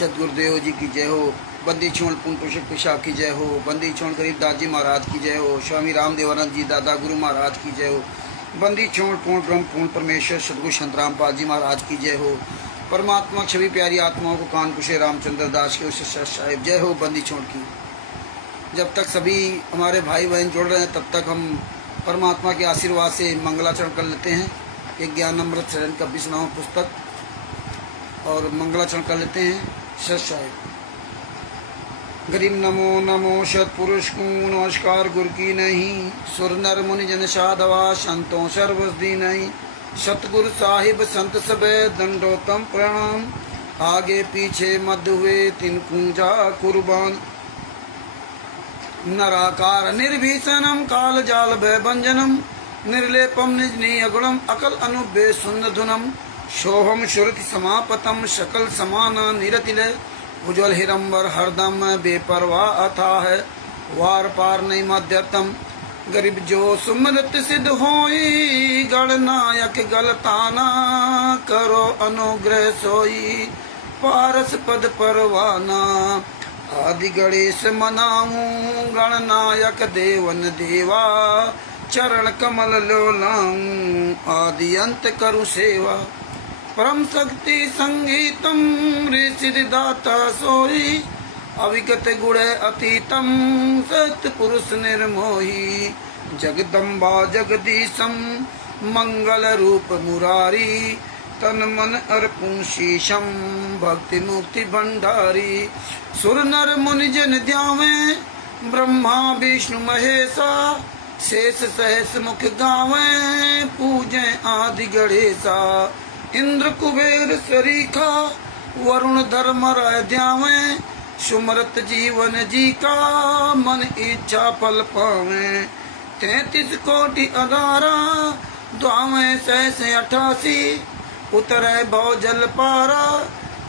सतगुरुदेव जी की जय हो। बंदी छोड़ पूर्ण पुरुषों पिशा की जय हो। बंदी छोड़ गरीबदास जी महाराज की जय हो। स्वामी रामदेवानंद जी दादा गुरु महाराज की जय हो। बंदी छोड़ पूर्ण ब्रह्म पूर्ण परमेश्वर सतगुरु संत रामपाल जी महाराज की जय हो। परमात्मा छवि प्यारी आत्माओं को कान कुशे रामचंद्र दास के साहिब जय हो। बंदी छोड़ की जब तक सभी हमारे भाई बहन जुड़ रहे हैं तब तक हम परमात्मा के आशीर्वाद से मंगलाचरण कर लेते हैं। एक ज्ञान अमृत शरण का 20वां पुस्तक और मंगलाचरण कर लेते हैं। सत साहिब गरीब नमो नमो सतपुरुष को नमस्कार गुरु की नहीं। सुर नर मुनि जन साधवा संतों सर्वसदी नहीं। सतगुरु साहिब संत सबे दंडोतम प्रणाम। आगे पीछे मध्य हुए तिन कुंजा कुर्बान। नराकार निर्भीषणम काल जाल भय भंजनम। निर्लेपम निजनी अगुणम अकल अनुबे सुंद धुनम। सोहम श्रुति समापतम सकल समाना निरतिलय। उज्ज्वल हिरंबर हरदम बेपरवाह अथा है। वार पार नहीं मध्यतम गरीब जो सुमृत सिद्ध होई। गणनायक गलताना करो अनुग्रह सोई। पारस पद परवाना आदि गणेश मनाऊं। गणनायक देवन देवा चरण कमल लोलाऊं। आदि अंत करु सेवा परम शक्ति संगीतम ऋषिदाता सोई। अविगत गुण अतीतम सत पुरुष निर्मोही। जगदम्बा जगदीशम मंगल रूप मुरारी। तन मन अर्पुं शीशम भक्ति मुक्ति भंडारी। सुर नर मुनि जन ध्यावे ब्रह्मा विष्णु महेशा। शेष सहस मुख गावे पूजे आदि गणेशा। इंद्र कुबेर सरीखा वरुण धर्म राय ध्यावे। सुमरत जीवन जी का मन इच्छा फल पावे। 33 कोटि अगारा द्वावे सहस 88। उतरे भव जल पारा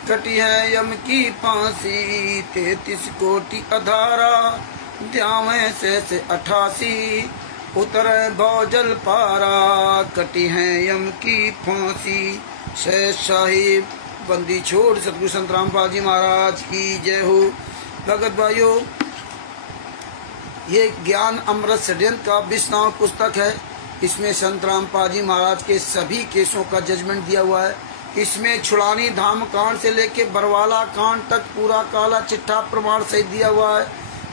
कटी है यम की फांसी। 33 कोटि अधारा ध्यावे सहस 88। उतरे भव जल पारा कटी है यम की फांसी। शेष साहिब बंदी छोड़ सतगुरु संत रामपाल जी महाराज की जय हो। भगत भाइयों, ये ज्ञान अमृत षड्यंत्र का 20वां पुस्तक है। इसमें संत रामपाल जी महाराज के सभी केसों का जजमेंट दिया हुआ है। इसमें छुड़ानी धाम कांड से लेके बरवाला कांड तक पूरा काला चिट्ठा प्रमाण सहित दिया हुआ है।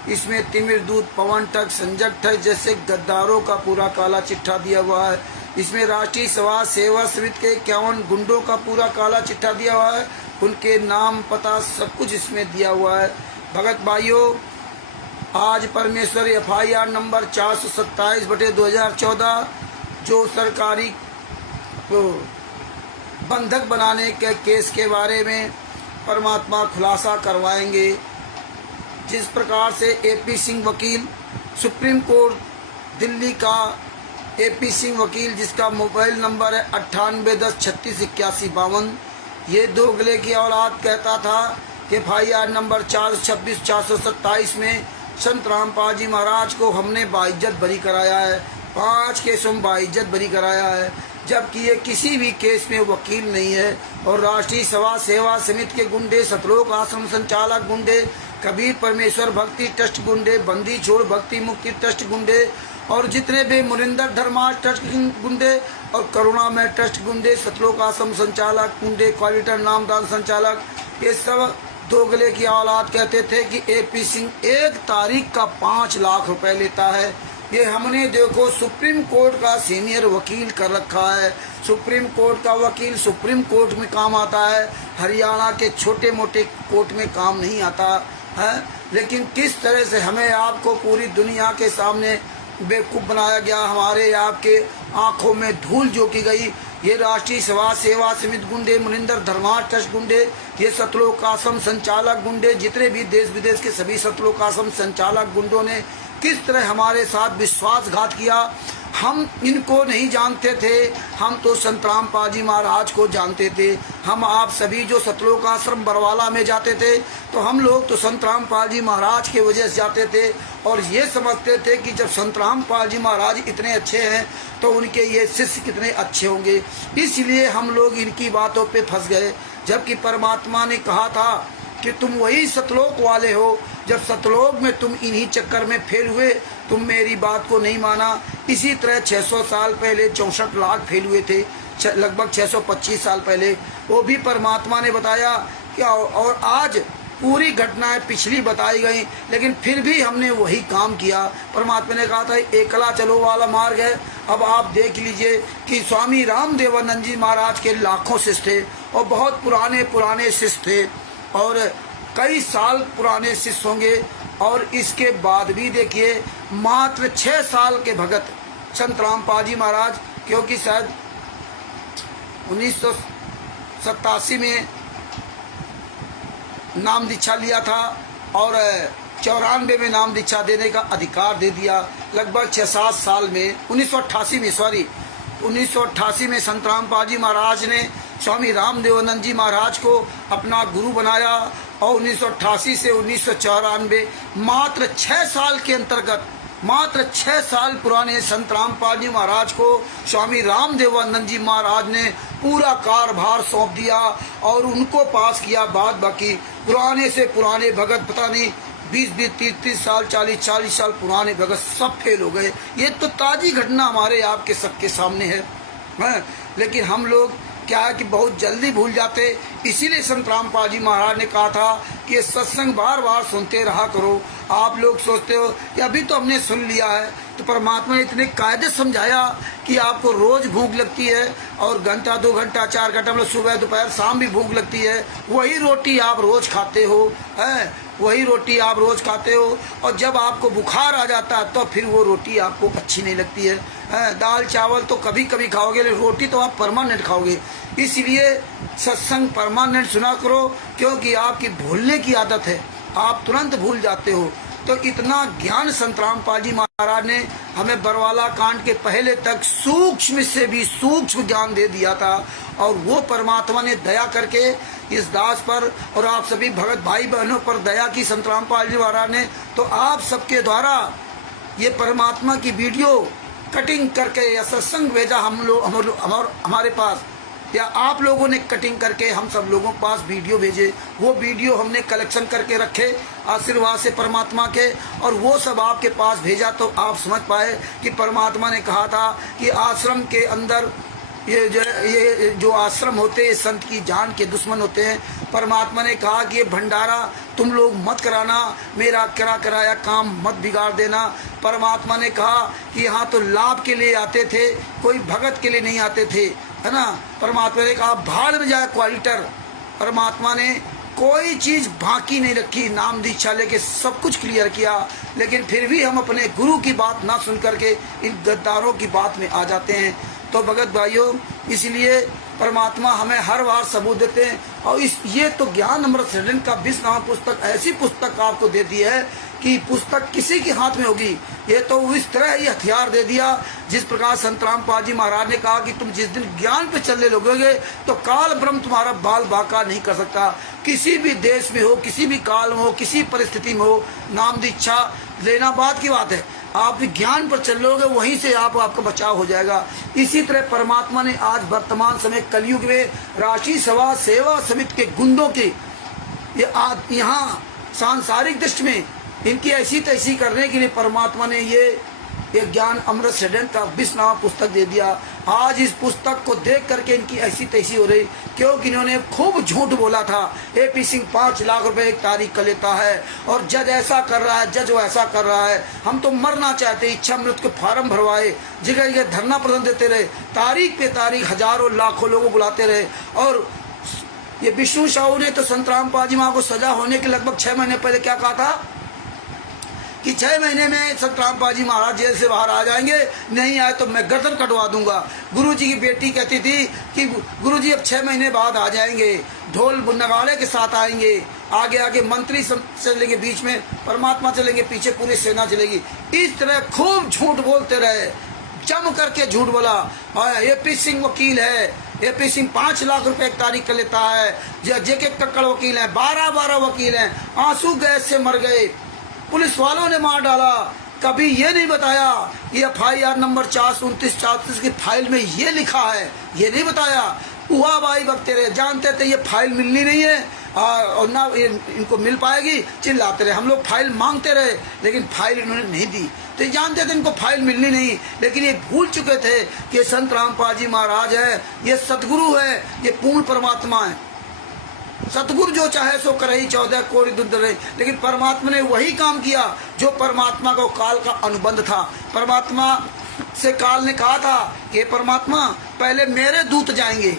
इसमें तिमिर दूत पवन तक संजक तक जैसे गद्दारों का पूरा काला चिट्ठा दिया हुआ है। इसमें राष्ट्रीय सभा सेवा समिति के 51 गुंडों का पूरा काला चिट्ठा दिया हुआ है। उनके नाम पता सब कुछ इसमें दिया हुआ है। भगत भाइयों, आज परमेश्वर FIR नंबर 427/2014 जो सरकारी बंधक बनाने के केस के बारे में परमात्मा खुलासा करवाएंगे। जिस प्रकार से AP सिंह वकील सुप्रीम कोर्ट दिल्ली का AP सिंह वकील जिसका मोबाइल नंबर है 9810368152, ये दोगले की औलाद कहता था कि FIR नंबर 426/427 में संत रामपाल जी महाराज को हमने बाइज्जत बरी कराया है। 5 केसों में बाइज्जत बरी कराया है, जबकि ये किसी भी केस में वकील नहीं है। और राष्ट्रीय सभा सेवा समिति के गुंडे, सतलोक आश्रम संचालक गुंडे, कबीर परमेश्वर भक्ति ट्रस्ट गुंडे, बंदी छोड़ भक्ति मुक्ति ट्रस्ट गुंडे और जितने भी मुरिंदर धर्माज ट्रस्ट गुंडे और करुणामय ट्रस्ट गुंडे, सतलोक आश्रम संचालक गुंडे, क्वालिटर नामदान संचालक, ये सब दोगले की औलाद कहते थे कि AP सिंह 1 तारीख का 5 लाख रुपए लेता है। ये हमने देखो सुप्रीम कोर्ट का सीनियर वकील कर रखा है। सुप्रीम कोर्ट का वकील सुप्रीम कोर्ट में काम आता है, हरियाणा के छोटे मोटे कोर्ट में काम नहीं आता है। लेकिन किस तरह से हमें आपको पूरी दुनिया के सामने बेवकूफ़ बनाया गया, हमारे आपके आंखों में धूल झोंकी गई। ये राष्ट्रीय सभा सेवा समिति गुंडे, मुनिंदर धर्माज ट्रस्ट गुंडे, ये सतलोक आश्रम संचालक गुंडे, जितने भी देश विदेश के सभी सतलोक आश्रम संचालक गुंडों ने किस तरह हमारे साथ विश्वासघात किया। हम इनको नहीं जानते थे, हम तो संत रामपाल जी महाराज को जानते थे। हम आप सभी जो सतलोक आश्रम बरवाला में जाते थे तो हम लोग तो संत रामपाल जी महाराज के वजह से जाते थे और ये समझते थे कि जब संत रामपाल जी महाराज इतने अच्छे हैं तो उनके ये शिष्य कितने अच्छे होंगे। इसलिए हम लोग इनकी बातों पे फंस गए। जबकि परमात्मा ने कहा था कि तुम वही सतलोक वाले हो। जब सतलोक में तुम इन्हीं चक्कर में फेल हुए, तुम मेरी बात को नहीं माना। इसी तरह 600 साल पहले 64 लाख फेल हुए थे, लगभग 625 साल पहले, वो भी परमात्मा ने बताया कि और आज पूरी घटनाएं पिछली बताई गई, लेकिन फिर भी हमने वही काम किया। परमात्मा ने कहा था एकला चलो वाला मार्ग है। अब आप देख लीजिए कि स्वामी रामदेवानंद जी महाराज के लाखों शिष्य थे और बहुत पुराने शिष्य थे और कई साल पुराने शिष्य होंगे। और इसके बाद भी देखिए मात्र 6 साल के भगत संत रामपाल जी महाराज, क्योंकि शायद 1987 में नाम दीक्षा लिया था और 94 में नाम दीक्षा देने का अधिकार दे दिया। लगभग 6-7 साल में 1988 में संत रामपाल जी महाराज ने स्वामी रामदेवानंद जी महाराज को अपना गुरु बनाया और 1988 से 1994 मात्र 6 साल के अंतर्गत, मात्र 6 साल पुराने संत रामपाल जी महाराज को स्वामी रामदेवानंद जी महाराज ने पूरा कार्यभार सौंप दिया और उनको पास किया। बाद बाकी पुराने से पुराने भगत, पता नहीं 20-20, 30-30 साल, 40-40 साल पुराने भगत सब फेल हो गए। ये तो ताजी घटना हमारे आपके सबके सामने है। लेकिन हम लोग क्या है कि बहुत जल्दी भूल जाते। इसीलिए संत रामपाल जी महाराज ने कहा था कि ये सत्संग बार बार सुनते रहा करो। आप लोग सोचते हो कि अभी तो हमने सुन लिया है, तो परमात्मा ने इतने कायदे समझाया कि आपको रोज भूख लगती है और घंटा 2 घंटा 4 घंटा, मतलब सुबह दोपहर शाम भी भूख लगती है। वही रोटी आप रोज खाते हो, वही रोटी आप रोज खाते हो और जब आपको बुखार आ जाता है तो फिर वो रोटी आपको अच्छी नहीं लगती है। दाल चावल तो कभी कभी खाओगे, लेकिन रोटी तो आप परमानेंट खाओगे। इसलिए सत्संग परमानेंट सुना करो, क्योंकि आपकी भूलने की आदत है, आप तुरंत भूल जाते हो। तो इतना ज्ञान संत रामपाल जी महाराज ने हमें बरवाला कांड के पहले तक सूक्ष्म से भी सूक्ष्म ज्ञान दे दिया था और वो परमात्मा ने दया करके इस दास पर और आप सभी भगत भाई बहनों पर दया की संत रामपाल जी महाराज ने। तो आप सबके द्वारा ये परमात्मा की वीडियो कटिंग करके या सत्संग भेजा हमारे पास, या आप लोगों ने कटिंग करके हम सब लोगों के पास वीडियो भेजे। वो वीडियो हमने कलेक्शन करके रखे आशीर्वाद से परमात्मा के, और वो सब आपके पास भेजा तो आप समझ पाए कि परमात्मा ने कहा था कि आश्रम के अंदर ये जो आश्रम होते हैं संत की जान के दुश्मन होते हैं। परमात्मा ने कहा कि ये भंडारा तुम लोग मत कराना, मेरा कराया काम मत बिगाड़ देना। परमात्मा ने कहा कि यहाँ तो लाभ के लिए आते थे, कोई भगत के लिए नहीं आते थे, है ना। परमात्मा ने कहा भाड़ में जाए क्वालिटर। परमात्मा ने कोई चीज़ बाकी नहीं रखी, नाम दीक्षा लेके सब कुछ क्लियर किया। लेकिन फिर भी हम अपने गुरु की बात ना सुन करके इन गद्दारों की बात में आ जाते हैं। तो भगत भाइयों, इसलिए परमात्मा हमें हर बार सबूत देते हैं। और ये तो ज्ञान अमृत सृजन का 20 नाम पुस्तक, ऐसी पुस्तक आपको दे दी है कि पुस्तक किसी के हाथ में होगी। ये तो इस तरह ही हथियार दे दिया जिस प्रकार संत रामपाल जी महाराज ने कहा कि तुम जिस दिन ज्ञान पे चलने लगोगे तो काल ब्रह्म तुम्हारा बाल बाका नहीं कर सकता। किसी भी देश में हो, किसी भी काल में हो, किसी परिस्थिति में हो, नाम दीक्षा लेना बात की बात है। आप ज्ञान पर चलोगे, वहीं से आपका बचाव हो जाएगा। इसी तरह परमात्मा ने आज वर्तमान समय कलयुग में राशि सभा सेवा समिति के गुंडों के यहाँ सांसारिक दृष्टि में इनकी ऐसी तैसी करने के लिए परमात्मा ने ये ज्ञान अमृत सृजन का 20 नाम पुस्तक दे दिया। आज इस पुस्तक को देख करके इनकी ऐसी तैसी हो रही, क्योंकि इन्होंने खूब झूठ बोला था। AP सिंह 5 लाख रुपए एक तारीख का लेता है और जज ऐसा कर रहा है, जज वैसा कर रहा है। हम तो मरना चाहते, इच्छा मृत्यु के फार्म भरवाए, जगह जगह धरना प्रदर्शन देते रहे, तारीख पे तारीख हजारों लाखों लोगों बुलाते रहे। और ये विष्णु साहू ने तो संत रामपाल जी महाराज को सजा होने के लगभग 6 महीने पहले क्या कहा था कि 6 महीने में संत रामपाल जी महाराज जेल से बाहर आ जाएंगे, नहीं आए तो मैं गर्दन कटवा दूंगा। गुरुजी की बेटी कहती थी कि गुरुजी अब 6 महीने बाद आ जाएंगे, ढोल नगाड़े के साथ आएंगे, आगे आगे मंत्री चलेंगे, बीच में परमात्मा चलेंगे, पीछे पूरी सेना चलेगी। इस तरह खूब झूठ बोलते रहे, जम करके झूठ बोला। AP सिंह वकील है, AP सिंह 5 लाख रुपए एक तारीख का लेता है। JK कक्कड़ वकील है, 12 वकील हैं, आंसू गैस से मर गए, पुलिस वालों ने मार डाला। कभी ये नहीं बताया ये FIR नंबर 429-34 की फाइल में ये लिखा है, ये नहीं बताया। हुआ भाई बकते रहे, जानते थे ये फाइल मिलनी नहीं है। और ना इनको मिल पाएगी, चिल्लाते रहे। हम लोग फाइल मांगते रहे लेकिन फाइल इन्होंने नहीं दी। तो ये जानते थे इनको फाइल मिलनी नहीं, लेकिन ये भूल चुके थे कि संत रामपाल जी महाराज है, ये सतगुरु है, ये पूर्ण परमात्मा है। सतगुरु जो चाहे सो करे ही 14 कोटि दुर्द रहे। लेकिन परमात्मा ने वही काम किया जो परमात्मा को काल का अनुबंध था। परमात्मा से काल ने कहा था कि परमात्मा पहले मेरे दूत जाएंगे,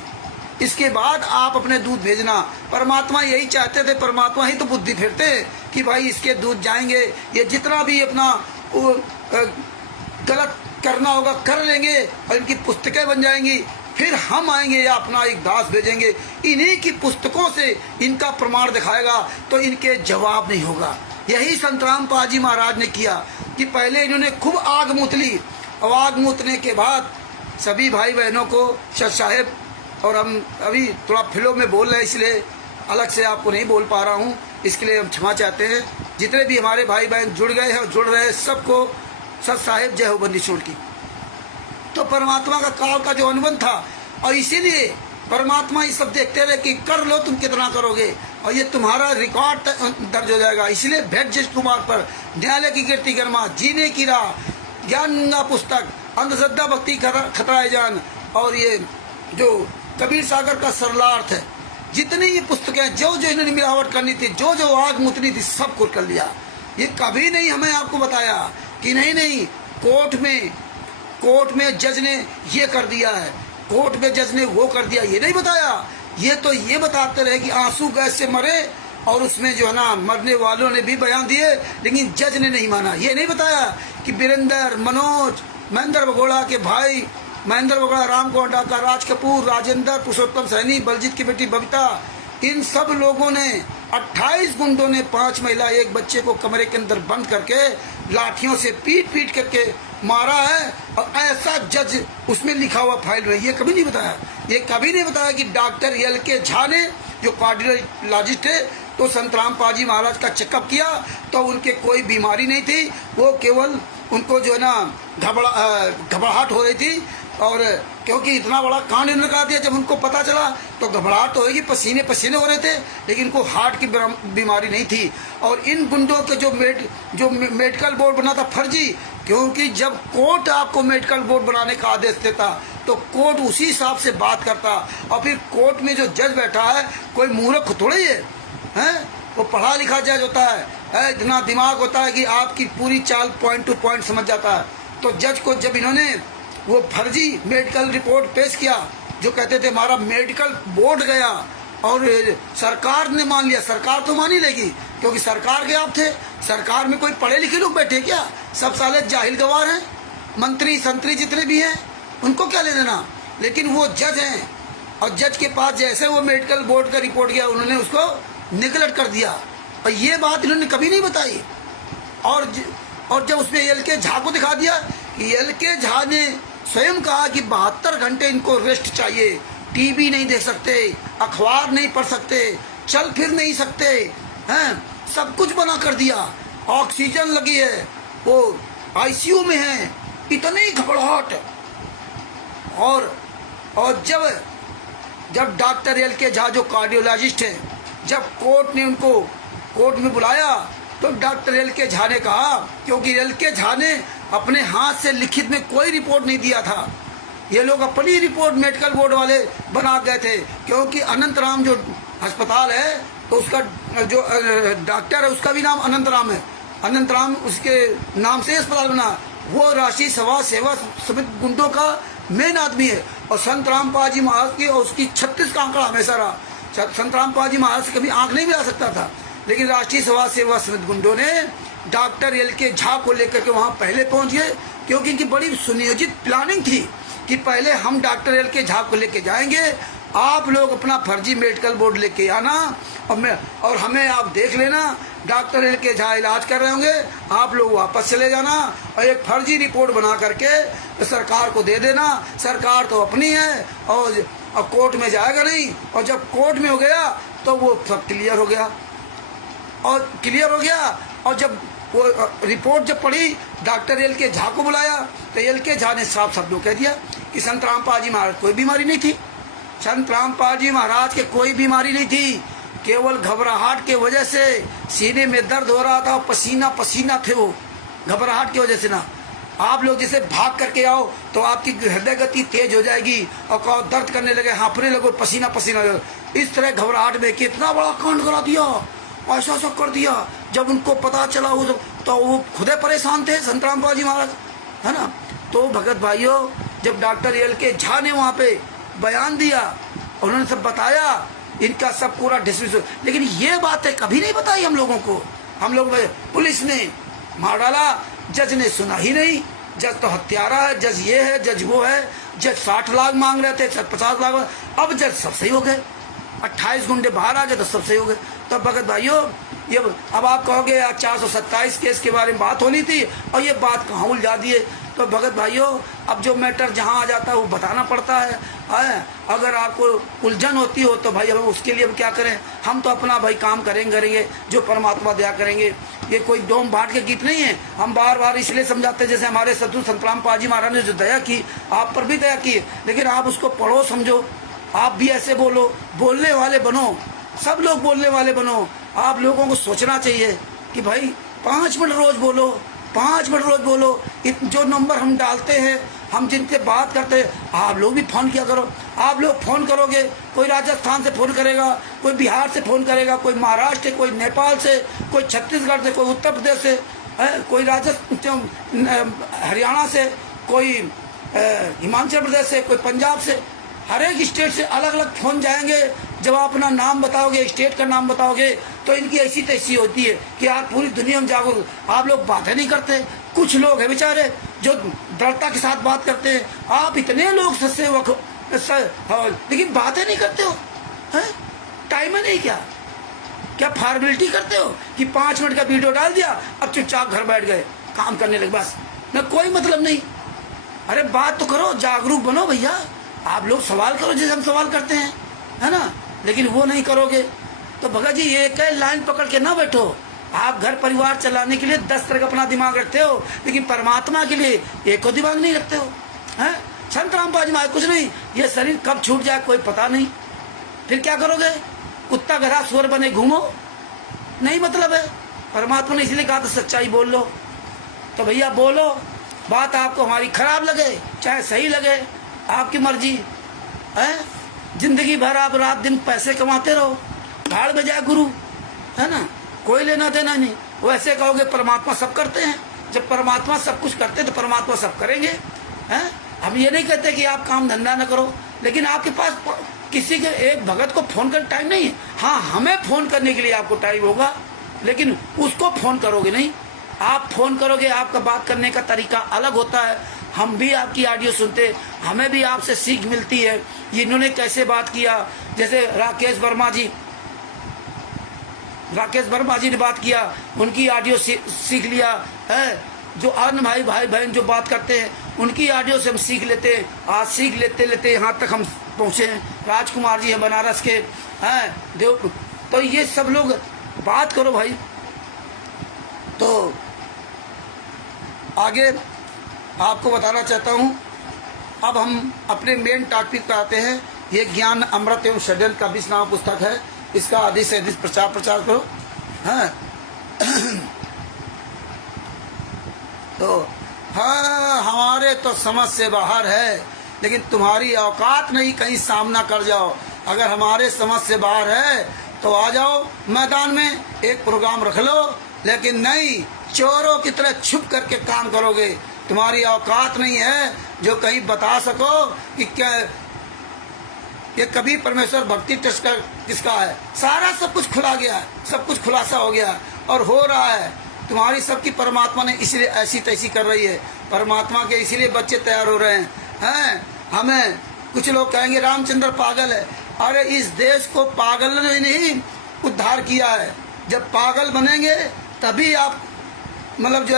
इसके बाद आप अपने दूत भेजना। परमात्मा यही चाहते थे, परमात्मा ही तो बुद्धि फेरते कि भाई इसके दूत जाएंगे, ये जितना भी अपना गलत करना होगा कर लेंगे और इनकी पुस्तकें बन जाएंगी, फिर हम आएंगे या अपना एक दास भेजेंगे, इन्हीं की पुस्तकों से इनका प्रमाण दिखाएगा तो इनके जवाब नहीं होगा। यही संत रामपाल जी महाराज ने किया कि पहले इन्होंने खूब आग मूतली और आग मूतने के बाद सभी भाई बहनों को सर साहेब, और हम अभी थोड़ा फ्लो में बोल रहे हैं इसलिए अलग से आपको नहीं बोल पा रहा हूँ, इसके लिए हम क्षमा चाहते हैं। जितने भी हमारे भाई बहन जुड़ गए हैं और जुड़ रहे हैं सबको सर साहेब जय हो बंदी छोड़ की। तो परमात्मा का काल का जो अनुबंध था और इसीलिए परमात्मा ये सब देखते रहे कि कर लो तुम कितना करोगे और ये तुम्हारा रिकॉर्ड दर्ज हो जाएगा। इसलिए भेंट जिस कुमार पर न्यायालय की कीर्ति गर्मा, जीने की राह, ज्ञान गंगा पुस्तक, अंधश्रद्धा भक्ति खतरा जान और ये जो कबीर सागर का सरलार्थ है, जितनी ये पुस्तकें जो जो इन्होंने मिलावट करनी थी, जो जो आग मुतनी थी, सब कुछ कर लिया। ये कभी नहीं हमें आपको बताया कि नहीं कोर्ट में जज ने ये कर दिया है, कोर्ट में जज ने वो कर दिया, ये नहीं बताया। ये तो ये बताते रहे कि आंसू गैस से मरे और उसमें जो है ना मरने वालों ने भी बयान दिए लेकिन जज ने नहीं माना। ये नहीं बताया कि वीरेंद्र, मनोज, महेंद्र बगोड़ा के भाई महेंद्र बगोड़ा, राम कोंडा का, राज कपूर, राजेंद्र, पुरुषोत्तम सैनी, बलजीत की बेटी बबीता, इन सब लोगों ने 28 गुंडों ने 5 महिला 1 बच्चे को कमरे के अंदर बंद करके लाठियों से पीट करके मारा है। और ऐसा जज उसमें लिखा हुआ फाइल में ये कभी नहीं बताया। ये कभी नहीं बताया कि डॉक्टर LK झा ने जो कार्डियोलॉजिस्ट थे तो संत रामपाल जी महाराज का चेकअप किया तो उनके कोई बीमारी नहीं थी, वो केवल उनको जो है ना घबराहट हो रही थी। और क्योंकि इतना बड़ा कांड इन्होंने करा दिया, जब उनको पता चला तो घबराहट तो होगी, पसीने पसीने हो रहे थे, लेकिन इनको हार्ट की बीमारी नहीं थी। और इन गुंडों के जो मेडिकल बोर्ड बना था फर्जी, क्योंकि जब कोर्ट आपको मेडिकल बोर्ड बनाने का आदेश देता तो कोर्ट उसी हिसाब से बात करता। और फिर कोर्ट में जो जज बैठा है कोई मूर्ख थोड़ा ही है, वो पढ़ा लिखा जज होता है, इतना दिमाग होता है कि आपकी पूरी चाल पॉइंट टू पॉइंट समझ जाता है। तो जज को जब इन्होंने वो फर्जी मेडिकल रिपोर्ट पेश किया, जो कहते थे हमारा मेडिकल बोर्ड गया और सरकार ने मान लिया, सरकार तो मान ही लेगी क्योंकि सरकार के आप थे, सरकार में कोई पढ़े लिखे लोग बैठे क्या? सब साले जाहिल गवार हैं, मंत्री संतरी जितने भी हैं उनको क्या ले देना। लेकिन वो जज हैं और जज के पास जैसे वो मेडिकल बोर्ड का रिपोर्ट गया उन्होंने उसको निगलेक्ट कर दिया और ये बात इन्होंने कभी नहीं बताई। और जब उसमें LK झा को दिखा दिया कि LK झा ने स्वयं कहा कि 72 घंटे इनको रेस्ट चाहिए, टीवी नहीं देख सकते, अखबार नहीं पढ़ सकते, चल फिर नहीं सकते हैं, सब कुछ बना कर दिया, ऑक्सीजन लगी है, वो ICU में है, इतनी घबराहट। और जब डॉक्टर LK झा जो कार्डियोलॉजिस्ट है, जब कोर्ट ने उनको कोर्ट में बुलाया तो डॉक्टर LK झा ने कहा, क्योंकि LK झा ने अपने हाथ से लिखित में कोई रिपोर्ट नहीं दिया था, ये लोग अपनी रिपोर्ट मेडिकल बोर्ड वाले बना गए थे। क्योंकि अनंत राम जो अस्पताल है तो उसका जो डॉक्टर है उसका भी नाम अनंत राम है, अनंत राम उसके नाम से अस्पताल बना। वो राष्ट्रीय समाज सेवा समिति गुंडों का मेन आदमी है और संत रामपाल जी महाराज की और उसकी 36 का आंकड़ा हमेशा रहा। संत रामपाल जी महाराज से कभी आंख नहीं मिला सकता था, लेकिन राष्ट्रीय समाज सेवा समिति गुंडों ने डॉक्टर LK झा को लेकर के वहाँ पहले पहुँच गए, क्योंकि इनकी बड़ी सुनियोजित प्लानिंग थी कि पहले हम डॉक्टर LK झा को लेके जाएंगे, आप लोग अपना फर्जी मेडिकल बोर्ड लेके आना और हमें आप देख लेना, डॉक्टर LK झा इलाज कर रहे होंगे, आप लोग वापस चले जाना और एक फर्जी रिपोर्ट बना करके सरकार को दे देना। सरकार तो अपनी है और कोर्ट में जाएगा नहीं, और जब कोर्ट में हो गया तो वो सब क्लियर हो गया। और जब वो रिपोर्ट जब पढ़ी, डॉक्टर LK झा को बुलाया तो LK झा ने साफ शब्दों कह दिया कि संत रामपाल जी महाराज कोई बीमारी नहीं थी, संत रामपाल जी महाराज के कोई बीमारी नहीं थी, केवल घबराहट के वजह से सीने में दर्द हो रहा था, पसीना पसीना थे वो, घबराहट की वजह से ना। आप लोग जैसे भाग करके आओ तो आपकी हृदय गति तेज हो जाएगी और दर्द करने लगे, हाँफने लगे, पसीना पसीना लगे। इस तरह घबराहट में कितना बड़ा कांड करा दिया, ऐसा सब कर दिया। जब उनको पता चला वो तो वो खुदे परेशान थे संतराम बाजी महाराज, है ना। तो भगत भाइयों, जब डॉक्टर LK झा ने वहाँ पे बयान दिया, उन्होंने सब बताया, इनका सब पूरा डिसमिस, लेकिन ये बातें कभी नहीं बताई हम लोगों को। हम लोग पुलिस ने मार डाला, जज ने सुना ही नहीं। जज तो हत्यारा है, जज ये है, जज वो है। जज 60 लाख मांग रहे थे, 50 लाख, अब जज सब सही हो गए। 28 गुंडे बाहर आ गए तो सब सही हो गए। तब भगत भाइयों, ये अब आप कहोगे यार 427 केस के बारे में बात होनी थी और ये बात कहाँ उलझा दिए। तो भगत भाइयों, अब जो मैटर जहाँ आ जाता है वो बताना पड़ता है। अगर आपको उलझन होती हो तो भाई हम उसके लिए क्या करें, हम तो अपना भाई काम करेंगे जो परमात्मा दया करेंगे। ये कोई डोम बांट के गीत नहीं है। हम बार बार इसलिए समझाते हैं, जैसे हमारे सतगुरु संतराम पाजी महाराज ने जो दया की, आप पर भी दया की, लेकिन आप उसको पढ़ो, समझो, आप भी ऐसे बोलो, बोलने वाले बनो, सब लोग बोलने वाले बनो। आप लोगों को सोचना चाहिए कि भाई 5 मिनट रोज बोलो, 5 मिनट रोज बोलो। जो नंबर हम डालते हैं, हम जिनसे बात करते हैं, आप लोग भी फ़ोन किया करो। आप लोग फ़ोन करोगे, कोई राजस्थान से फ़ोन करेगा, कोई बिहार से फ़ोन करेगा, कोई महाराष्ट्र से, कोई नेपाल से, कोई छत्तीसगढ़ से, कोई उत्तर प्रदेश से, कोई राजस्थान हरियाणा से, कोई हिमाचल प्रदेश से, कोई पंजाब से, हर एक स्टेट से अलग अलग फ़ोन जाएंगे। जब आप अपना नाम बताओगे, स्टेट का नाम बताओगे, तो इनकी ऐसी तैसी होती है कि आप पूरी दुनिया में जागो। आप लोग बातें नहीं करते। कुछ लोग हैं बेचारे जो दृढ़ता के साथ बात करते हैं। आप इतने लोग सच्चे लेकिन बातें नहीं करते हो, हैं? टाइम है नहीं, क्या फॉर्मेलिटी करते हो कि 5 मिनट का वीडियो डाल दिया, अब चुपचाप घर बैठ गए, काम करने लगे, बस न कोई मतलब नहीं। अरे बात तो करो, जागरूक बनो भैया। आप लोग सवाल करो जैसे हम सवाल करते हैं, है ना, लेकिन वो नहीं करोगे। तो भगत जी, एक लाइन पकड़ के ना बैठो। आप घर परिवार चलाने के लिए 10 तरह का अपना दिमाग रखते हो, लेकिन परमात्मा के लिए एक को दिमाग नहीं रखते हो, हैं? संतराम पाजी महाराज कुछ नहीं, ये शरीर कब छूट जाए कोई पता नहीं, फिर क्या करोगे? कुत्ता घरा सुअर बने घूमो, नहीं मतलब है। परमात्मा ने इसलिए कहा था सच्चाई बोल लो। तो भैया बोलो, बात आपको हमारी खराब लगे चाहे सही लगे, आपकी मर्जी है। जिंदगी भर आप रात दिन पैसे कमाते रहो, भाड़ में जाए गुरु, है ना, कोई लेना देना नहीं। वो ऐसे कहोगे परमात्मा सब करते हैं। जब परमात्मा सब कुछ करते हैं तो परमात्मा सब करेंगे, हैं? हम ये नहीं कहते कि आप काम धंधा न करो, लेकिन आपके पास किसी के एक भगत को फोन कर टाइम नहीं है। हाँ, हमें फोन करने के लिए आपको टाइम होगा, लेकिन उसको फोन करोगे नहीं। आप फोन करोगे, आपका बात करने का तरीका अलग होता है। हम भी आपकी ऑडियो सुनते, हमें भी आपसे सीख मिलती है। इन्होंने कैसे बात किया, जैसे राकेश वर्मा जी ने बात किया, उनकी ऑडियो सीख लिया है। जो अन्य भाई बहन जो बात करते हैं, उनकी ऑडियो से हम सीख लेते हैं। आज सीख लेते यहाँ तक हम पहुँचे हैं। राजकुमार जी हैं बनारस के, हैं देव। तो ये सब लोग बात करो भाई। तो आगे आपको बताना चाहता हूँ, अब हम अपने मेन टॉपिक पर आते हैं। ये ज्ञान अमृत एवं षड्यंत्र का 20 नाम पुस्तक है। इसका अधिक से अधिक प्रचार करो, हाँ। तो हाँ, हमारे तो समझ से बाहर है, लेकिन तुम्हारी औकात नहीं, कहीं सामना कर जाओ। अगर हमारे समझ से बाहर है तो आ जाओ मैदान में, एक प्रोग्राम रख लो, लेकिन नहीं, चोरों की तरह छुप करके काम करोगे। तुम्हारी औकात नहीं है जो कहीं बता सको कि क्या ये कभी परमेश्वर भक्ति ट्रस्ट का किसका है। सारा सब कुछ खुला गया, सब कुछ खुलासा हो गया और हो रहा है। तुम्हारी सबकी परमात्मा ने इसलिए ऐसी तैसी कर रही है। परमात्मा के इसीलिए बच्चे तैयार हो रहे हैं। हमें कुछ लोग कहेंगे रामचंद्र पागल है। अरे इस देश को पागल ने नहीं उद्धार किया है। जब पागल बनेंगे तभी आप, मतलब जो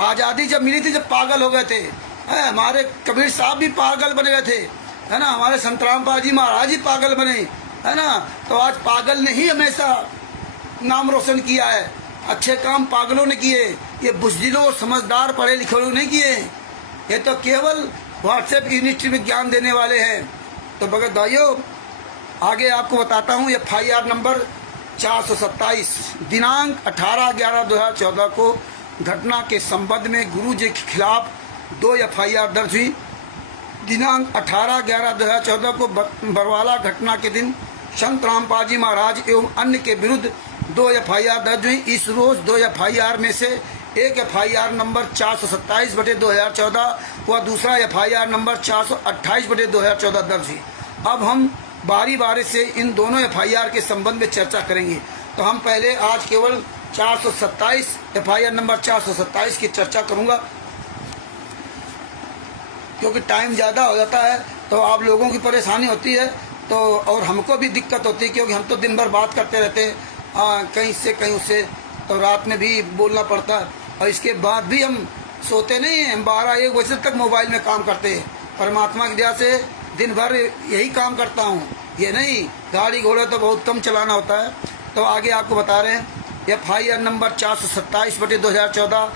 आज़ादी जब मिली थी, जब पागल हो गए थे, हमारे कबीर साहब भी पागल बने गए थे, है ना, हमारे संतराम पाजी महाराज ही पागल बने, है ना। तो आज पागल ने ही हमेशा नाम रोशन किया है। अच्छे काम पागलों ने किए, ये बुज़दिलों और समझदार पढ़े लिखे लोग नहीं किए। ये तो केवल व्हाट्सएप की यूनिवर्सिटी में ज्ञान देने वाले हैं। तो भगत भाइयों, आगे आपको बताता हूँ। FIR नंबर 427 दिनांक 18/11/2014 को घटना के संबंध में गुरु जी के खिलाफ 2 FIR दर्ज हुई। दिनांक 18/11/2014 को बरवाला घटना के दिन संत रामपाल जी महाराज एवं अन्य के विरुद्ध 2 FIR दर्ज हुई। इस रोज 2 FIR में से एक FIR नंबर 427/2014 व दूसरा FIR नंबर 428/2014 दर्ज हुई। अब हम बारी बारी से इन दोनों FIR के संबंध में चर्चा करेंगे। तो हम पहले आज केवल 427 FIR नंबर 427 की चर्चा करूंगा, क्योंकि टाइम ज़्यादा हो जाता है तो आप लोगों की परेशानी होती है, तो और हमको भी दिक्कत होती है, क्योंकि हम तो दिन भर बात करते रहते हैं कहीं इससे कहीं उससे, तो रात में भी बोलना पड़ता है। और इसके बाद भी हम सोते नहीं हैं, हम 12-1 बजे तक मोबाइल में काम करते हैं। परमात्मा की दया से दिन भर यही काम करता हूँ, ये नहीं गाड़ी घोड़े तो बहुत कम चलाना होता है। तो आगे आपको बता रहे हैं FIR नंबर 427/2014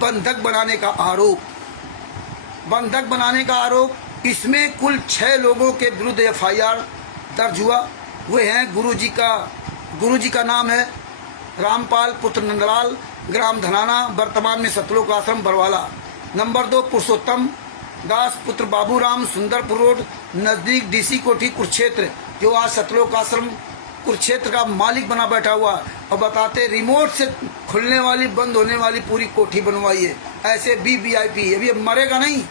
बंधक बनाने का आरोप। बंधक बनाने का आरोप, इसमें कुल 6 लोगों के विरुद्ध FIR दर्ज हुआ। वे हैं गुरु जी का नाम है रामपाल पुत्र नंदलाल, ग्राम धनाना, वर्तमान में सतलोक आश्रम बरवाला। नंबर 2 पुरुषोत्तम दास पुत्र बाबूराम, सुंदरपुर रोड नजदीक DC कोठी कुरुक्षेत्र, जो आज सतलोक आश्रम कुरुक्षेत्र का मालिक बना बैठा हुआ और बताते रिमोट से खुलने वाली बंद होने वाली पूरी कोठी बनवाई है। ऐसे VIP अभी मरेगा नहीं,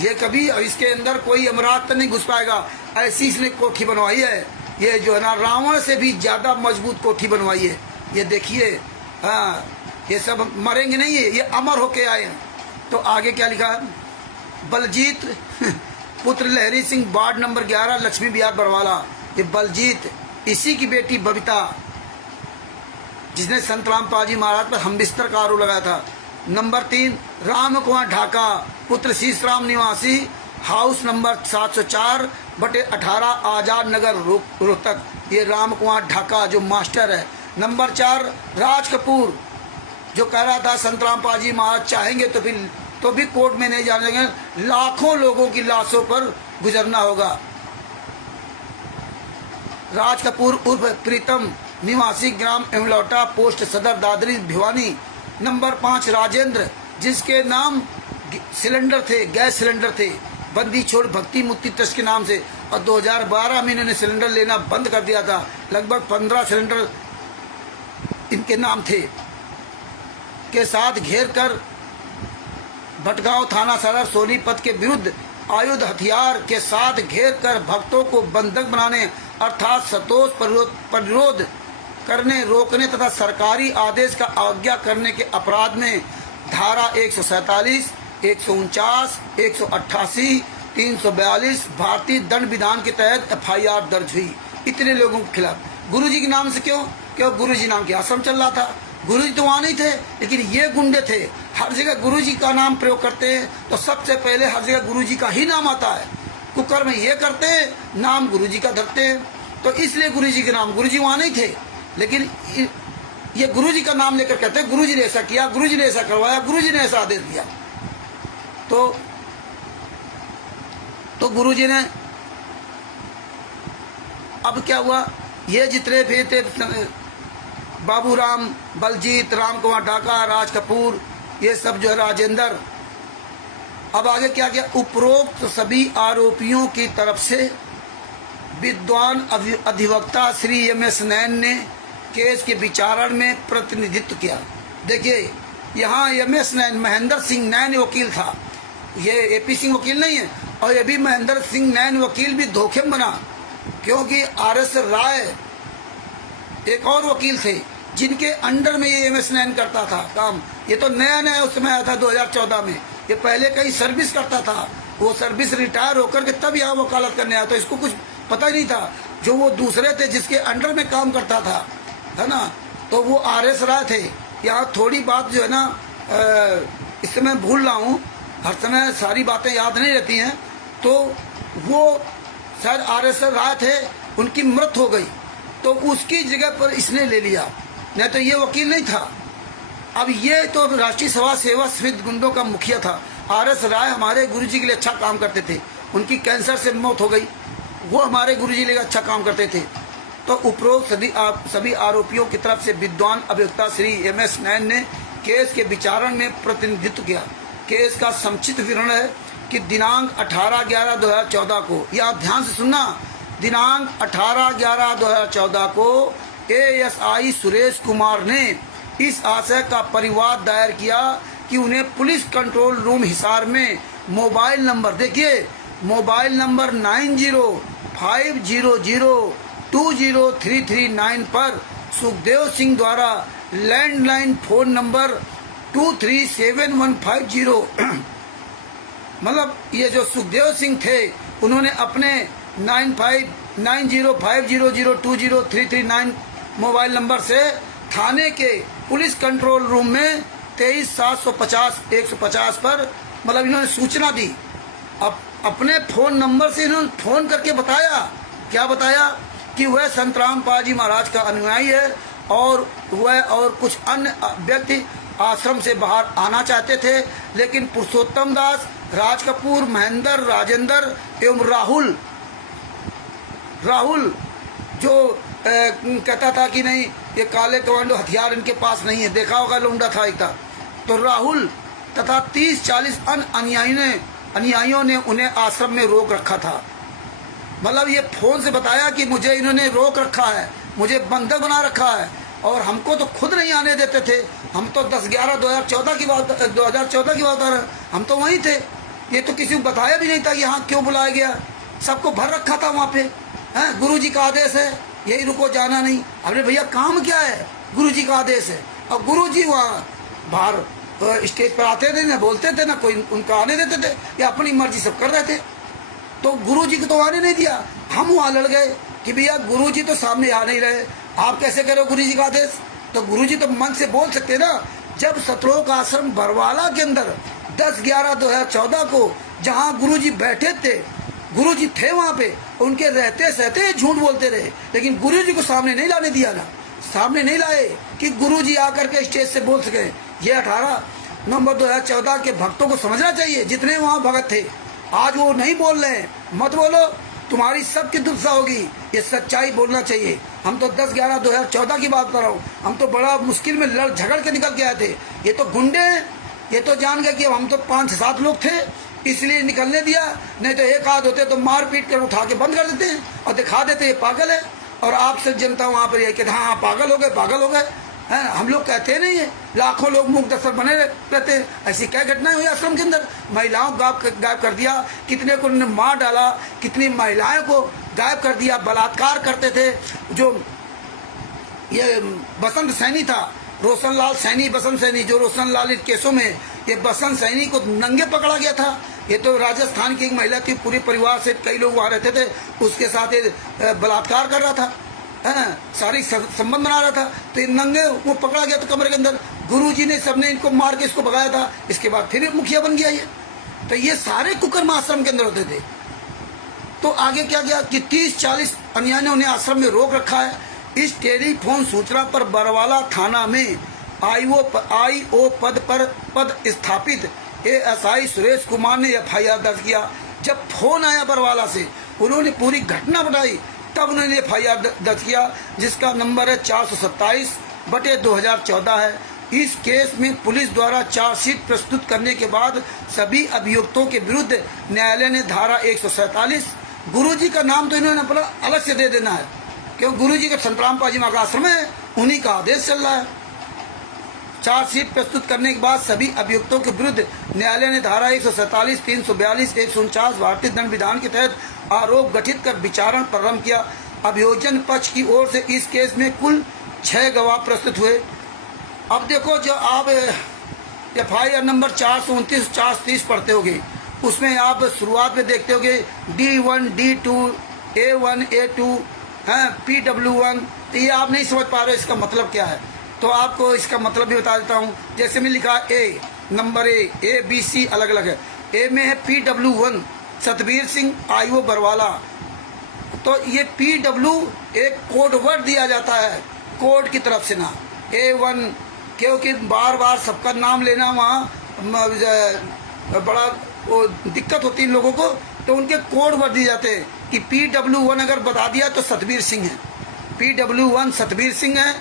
ये कभी इसके अंदर कोई अमरात नहीं घुस पाएगा, ऐसी इसने कोठी बनवाई है। ये जो है ना रावण से भी ज्यादा मजबूत कोठी बनवाई है। ये देखिए, हाँ, ये सब मरेंगे नहीं, ये अमर होके आए हैं। तो आगे क्या लिखा है, बलजीत पुत्र लहरी सिंह, वार्ड नंबर 11, लक्ष्मी विहार बरवाला। ये बलजीत, इसी की बेटी बबीता, जिसने संत रामपाल जी महाराज पर हमबिस्तर का आरोप लगाया था। नंबर 3 राम कुमार ढाका पुत्र शीशराम निवासी, हाउस नंबर 704/18 आजाद नगर रोहतक। ये राम कुमार ढाका जो मास्टर है। नंबर 4 राज कपूर, जो कह रहा था संत रामपाल जी महाराज चाहेंगे तो भी कोर्ट में नहीं जाएंगे, लाखों लोगों की लाशों पर गुजरना होगा। राज कपूर उर्फ प्रीतम निवासी ग्राम एमलौटा, पोस्ट सदर दादरी भिवानी। नंबर 5 राजेंद्र, जिसके नाम सिलेंडर थे, गैस सिलेंडर थे, बंदी छोड़ भक्ति मुक्ति ट्रस्ट के नाम से, और 2012 में इन्होंने सिलेंडर लेना बंद कर दिया था। लगभग 15 सिलेंडर इनके नाम थे, के साथ घेर कर भटगांव थाना सदर सोनीपत के विरुद्ध आयुध हथियार के साथ घेर कर भक्तों को बंधक बनाने अर्थात सतोष प्रतिरोध करने, रोकने तथा सरकारी आदेश का अवज्ञा करने के अपराध में धारा 147, 149, 188, 342 भारतीय दंड विधान के तहत FIR दर्ज हुई इतने लोगों के खिलाफ। गुरुजी के नाम से क्यों? गुरुजी नाम के आश्रम चल रहा था। गुरुजी तो वहाँ नहीं थे, लेकिन ये गुंडे थे। हर जगह गुरुजी का नाम प्रयोग करते हैं तो सबसे पहले हर जगह गुरुजी का ही नाम आता है। कुकर में ये करते हैं, नाम गुरुजी का धरते हैं, तो इसलिए गुरुजी के नाम। गुरुजी वहाँ नहीं थे, लेकिन ये गुरुजी का नाम लेकर कहते हैं गुरुजी ने ऐसा किया, गुरुजी ने ऐसा करवाया, गुरुजी ने ऐसा आदेश दिया। तो गुरुजी ने, अब क्या हुआ, ये जितने भी थे बाबूराम, बलजीत, राम कुमार ढाका, राज कपूर, ये सब जो है राजेंद्र। अब आगे क्या किया, उपरोक्त सभी आरोपियों की तरफ से विद्वान अधिवक्ता श्री MS नैन ने केस के विचारण में प्रतिनिधित्व किया। देखिए यहाँ MS नैन, महेंद्र सिंह नैन वकील था, ये AP सिंह वकील नहीं है। और ये भी महेंद्र सिंह नैन वकील भी धोखे में बना, क्योंकि RS राय एक और वकील थे जिनके अंडर में ये MS नैन करता था काम। ये तो नया नया उस समय आया था 2014 में, ये पहले कहीं सर्विस करता था, वो सर्विस रिटायर होकर के तब यहाँ वकालत करने आया, तो इसको कुछ पता ही नहीं था। जो वो दूसरे थे जिसके अंडर में काम करता था, है ना, तो वो RS राय थे। यहाँ थोड़ी बात जो है ना, इस समय भूल रहा हूँ, हर समय सारी बातें याद नहीं रहती हैं। तो वो शायद RS राय थे, उनकी मृत्यु हो गई, तो उसकी जगह पर इसने ले लिया, नहीं तो ये वकील नहीं था। अब ये तो राष्ट्रीय सभा सेवा समिति गुंडों का मुखिया था। RS राय हमारे गुरुजी के लिए अच्छा काम करते थे, उनकी कैंसर से मौत हो गई, वो हमारे गुरुजी के लिए अच्छा काम करते थे। तो उपरोक्त सभी आरोपियों की तरफ से विद्वान अभियुक्ता श्री MS नैन ने केस के विचारण में प्रतिनिधित्व किया। केस का संक्षिप्त विवरण है कि दिनांक 18/11/2014 को, या ध्यान से सुनना, दिनांक 18/11/2014 को ASI सुरेश कुमार ने इस आशय का परिवाद दायर किया कि उन्हें पुलिस कंट्रोल रूम हिसार में मोबाइल नंबर, देखिए मोबाइल नंबर 9050020339 पर सुखदेव सिंह द्वारा लैंडलाइन फोन नंबर 237150 मतलब ये जो सुखदेव सिंह थे उन्होंने अपने 959050020339 मोबाइल नंबर से थाने के पुलिस कंट्रोल रूम में 23-750-150 पर मतलब इन्होंने सूचना दी। अब अपने फोन नंबर से इन्होंने फोन करके बताया, क्या बताया कि वह संतराम पाजी महाराज का अनुयायी है और वह और कुछ अन्य व्यक्ति आश्रम से बाहर आना चाहते थे, लेकिन पुरुषोत्तम दास, राज कपूर, महेंद्र, राजेंद्र एवं राहुल जो कहता था कि नहीं ये काले कमांडो हथियार इनके पास नहीं है, देखा होगा लुंडा था एक था, तो राहुल तथा 30-40 अन्य अनुयायियों ने उन्हें आश्रम में रोक रखा था। मतलब ये फोन से बताया कि मुझे इन्होंने रोक रखा है, मुझे बंधक बना रखा है, और हमको तो खुद नहीं आने देते थे। हम तो 10/11/2014 की बात आ रहा, हम तो वहीं थे, ये तो किसी को बताया भी नहीं था कि हाँ क्यों बुलाया गया, सबको भर रखा था वहाँ पे। हैं, गुरुजी का आदेश है, यही रुको, जाना नहीं। अरे भैया काम क्या है, गुरुजी का आदेश है, और गुरुजी वहाँ बाहर स्टेज पर आते थे, ना बोलते थे, ना कोई उनका आने देते थे, या अपनी मर्जी सब कर रहे थे। तो गुरुजी को तो आने नहीं दिया, हम वहाँ लड़ गए कि भैया गुरुजी तो सामने आ नहीं रहे, आप कैसे करो गुरुजी का आदेश। तो गुरुजी तो मन से बोल सकते ना। जब सतलोक आश्रम बरवाला के अंदर 10/11/2014 को जहाँ गुरुजी बैठे थे, गुरुजी थे वहाँ पे, उनके रहते सहते झूठ बोलते रहे, लेकिन गुरुजी को सामने नहीं लाने दिया ना, सामने नहीं लाए कि गुरुजी आकर के स्टेज से बोल सके। ये 18 नवंबर 2014 के भक्तों को समझना चाहिए, जितने वहाँ भगत थे, आज वो नहीं बोल रहे हैं, मत बोलो, तुम्हारी सबकी दुर्दशा होगी, ये सच्चाई बोलना चाहिए। हम तो 10/11/2014 की बात कर रहा हूँ, हम तो बड़ा मुश्किल में लड़ झगड़ के निकल के आए थे। ये तो गुंडे हैं, ये तो जान गए कि हम तो 5-7 लोग थे इसलिए निकलने दिया, नहीं तो एक आध होते तो मार पीट कर उठा के बंद कर देते हैं और दिखा देते ये पागल है, और आप सब जनता वहाँ पर ये कहते हाँ पागल हो गए हैं। हम लोग कहते नहीं है, लाखों लोग मुख दस्तर बने रहते हैं। ऐसी क्या घटनाएं हुई आश्रम के अंदर, महिलाओं को गायब कर दिया, कितने को उन्होंने मार डाला, कितनी महिलाएं को गायब कर दिया, बलात्कार करते थे। जो ये बसंत सैनी था, रोशनलाल सैनी, बसंत सैनी, जो रोशनलाल केसों में ये बसंत सैनी को नंगे पकड़ा गया था। ये तो राजस्थान की एक महिला थी, पूरे परिवार से कई लोग वहाँ रहते थे, उसके साथ ये बलात्कार कर रहा था, शारीरिक संबंध बना रहा था, तो ये नंगे वो पकड़ा गया था कमरे के अंदर। गुरुजी ने सबने इनको मार के इसको भगाया था, इसके बाद फिर मुखिया बन गया ये। तो ये सारे कुकर्म आश्रम के अंदर होते थे। तो आगे क्या किया कि 30-40 अन्यायियों ने आश्रम में रोक रखा है। इस टेलीफोन सूचना पर बरवाला थाना में IO पद स्थापित ASI सुरेश कुमार ने FIR दर्ज किया। जब फोन आया बरवाला से, उन्होंने पूरी घटना बताई, तब उन्होंने FIR दर्ज किया, जिसका नंबर है 427/2014 है। इस केस में पुलिस द्वारा चार्जशीट प्रस्तुत करने के बाद सभी अभियुक्तों के विरुद्ध न्यायालय ने धारा 147, गुरुजी का नाम तो इन्होंने अपना अलग से दे देना है, क्योंकि गुरुजी का संतराम पाजी मां का आश्रम है, उन्हीं का आदेश चल रहा है। चार्जशीट प्रस्तुत करने के बाद सभी अभियुक्तों के विरुद्ध न्यायालय ने धारा 147, 342, 149 भारतीय दंड विधान के तहत आरोप गठित कर विचारण प्रारंभ किया। अभियोजन पक्ष की ओर से इस केस में कुल 6 गवाह प्रस्तुत हुए। अब देखो, जो आप FIR नंबर 429, 430 पढ़ते होगे, उसमें आप शुरुआत में देखते होगे D1, D2, A1, A2 हैं, PW1। तो ये आप नहीं समझ पा रहे इसका मतलब क्या है, तो आपको इसका मतलब भी बता देता हूँ। जैसे मैं लिखा A, number A, B, C अलग अलग है। A में है PW1 सतबीर सिंह IO बरवाला। तो ये PW एक कोड वर्ड दिया जाता है कोर्ट की तरफ से ना, A1, क्योंकि बार बार सबका नाम लेना वहाँ बड़ा वो दिक्कत होती है लोगों को, तो उनके कोड वर्ड दिए जाते हैं कि PW1 अगर बता दिया तो सतबीर सिंह है, PW1 सतबीर सिंह है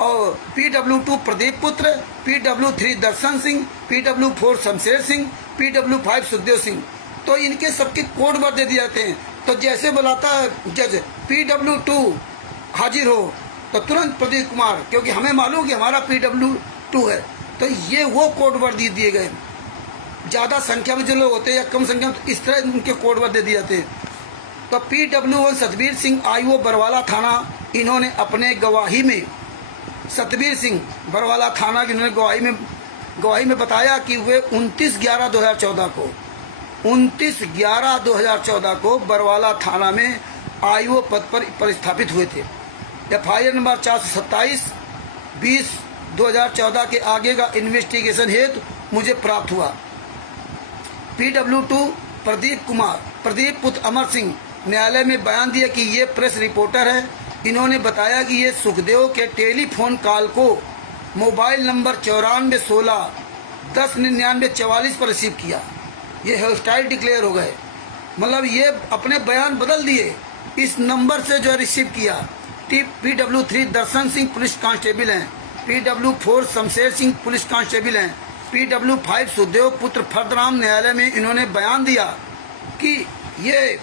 और PW2 प्रदीप पुत्र, PW3 दर्शन सिंह, PW4 शमशेर सिंह, PW5 सुखदेव सिंह। तो इनके सबके कोड वर्ड दे दिए जाते हैं। तो जैसे बुलाता है जज PW2 हाजिर हो तो तुरंत प्रदीप कुमार, क्योंकि हमें मालूम कि हमारा PW2 है। तो ये वो कोड वर्ड दिए गए। ज़्यादा संख्या में जो लोग होते हैं या कम संख्या में, तो इस तरह उनके कोड वर्ड दे दिए जाते हैं। तो PW1 सतबीर सिंह IO बरवाला थाना, इन्होंने अपने गवाही में, सतबीर सिंह बरवाला थाना की इन्होंने गवाही में बताया कि वे 29/11/2014 को 29/11/2014 को बरवाला थाना में IO पद पर पदस्थापित हुए थे। FIR नंबर 427 20/2014 के आगे का इन्वेस्टिगेशन हेतु मुझे प्राप्त हुआ। PW2 प्रदीप पुत्र अमर सिंह न्यायालय में बयान दिया कि ये प्रेस रिपोर्टर है। इन्होंने बताया कि ये सुखदेव के टेलीफोन कॉल को मोबाइल नंबर 9416 109944 पर रिसीव किया। ये हॉस्टाइल डिक्लेयर हो गए, मतलब ये अपने बयान बदल दिए। इस नंबर से जो रिसीव किया। PW3 दर्शन सिंह पुलिस कांस्टेबल हैं, PW4 Shamsher Singh police constable हैं, PW5 सुखदेव पुत्र फर्दराम न्यायालय में इन्होंने बयान दिया कि ये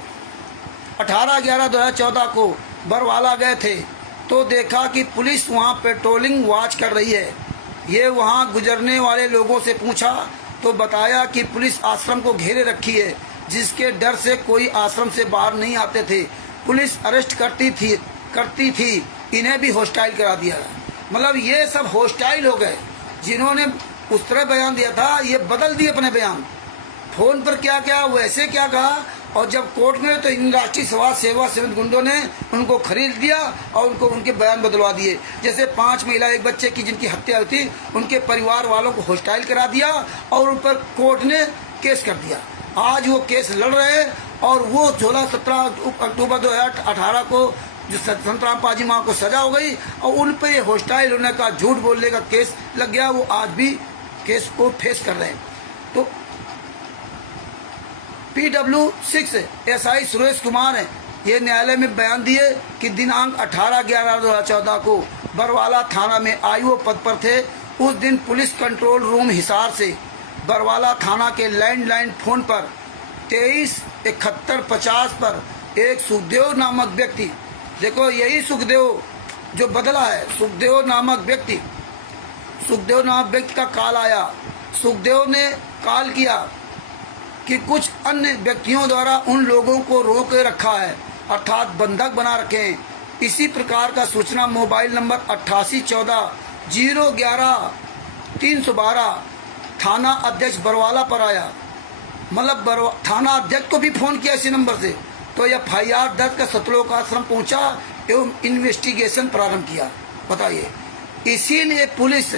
18/11/2014 को बरवाला गए थे तो देखा कि पुलिस वहाँ पेट्रोलिंग वॉच कर रही है। ये वहाँ गुजरने वाले लोगों से पूछा तो बताया कि पुलिस आश्रम को घेरे रखी है, जिसके डर से कोई आश्रम से बाहर नहीं आते थे। पुलिस अरेस्ट करती थी, इन्हें भी हॉस्टाइल करा दिया। मतलब ये सब हॉस्टाइल हो गए। जिन्होंने उस तरह बयान दिया था ये बदल दिए अपने बयान। फोन पर क्या क्या वैसे क्या कहा, और जब कोर्ट में तो इन राष्ट्रीय समाज सेवा समिति गुंडों ने उनको खरीद दिया और उनको उनके बयान बदलवा दिए। जैसे 5 महिला 1 बच्चे की जिनकी हत्या हुई थी, उनके परिवार वालों को हॉस्टाइल करा दिया और उन पर कोर्ट ने केस कर दिया। आज वो केस लड़ रहे हैं और वो 16-17 अक्टूबर 2018 को जो संतराम पाजी माँ को सजा हो गई और उन पर ये हॉस्टाइल होने का, झूठ बोलने का केस लग गया। वो आज भी केस को फेस कर रहे हैं। तो PW6 SI सुरेश कुमार है, ये न्यायालय में बयान दिए कि दिनांक 18/11/2014 को बरवाला थाना में IO पद पर थे। उस दिन पुलिस कंट्रोल रूम हिसार से बरवाला थाना के लैंडलाइन फोन पर 237150 पर एक सुखदेव नामक व्यक्ति, देखो यही सुखदेव जो बदला है, सुखदेव नामक व्यक्ति का कॉल आया। सुखदेव ने कॉल किया कि कुछ अन्य व्यक्तियों द्वारा उन लोगों को रोक रखा है, अर्थात बंधक बना रखे हैं। इसी प्रकार का सूचना मोबाइल नंबर 8814-011-312 थाना अध्यक्ष बरवाला पर आया। मतलब थाना अध्यक्ष को भी फोन किया इसी नंबर से। तो FIR दर्ज कर सतलोक आश्रम पहुंचा एवं इन्वेस्टिगेशन प्रारंभ किया। बताइए, इसीलिए पुलिस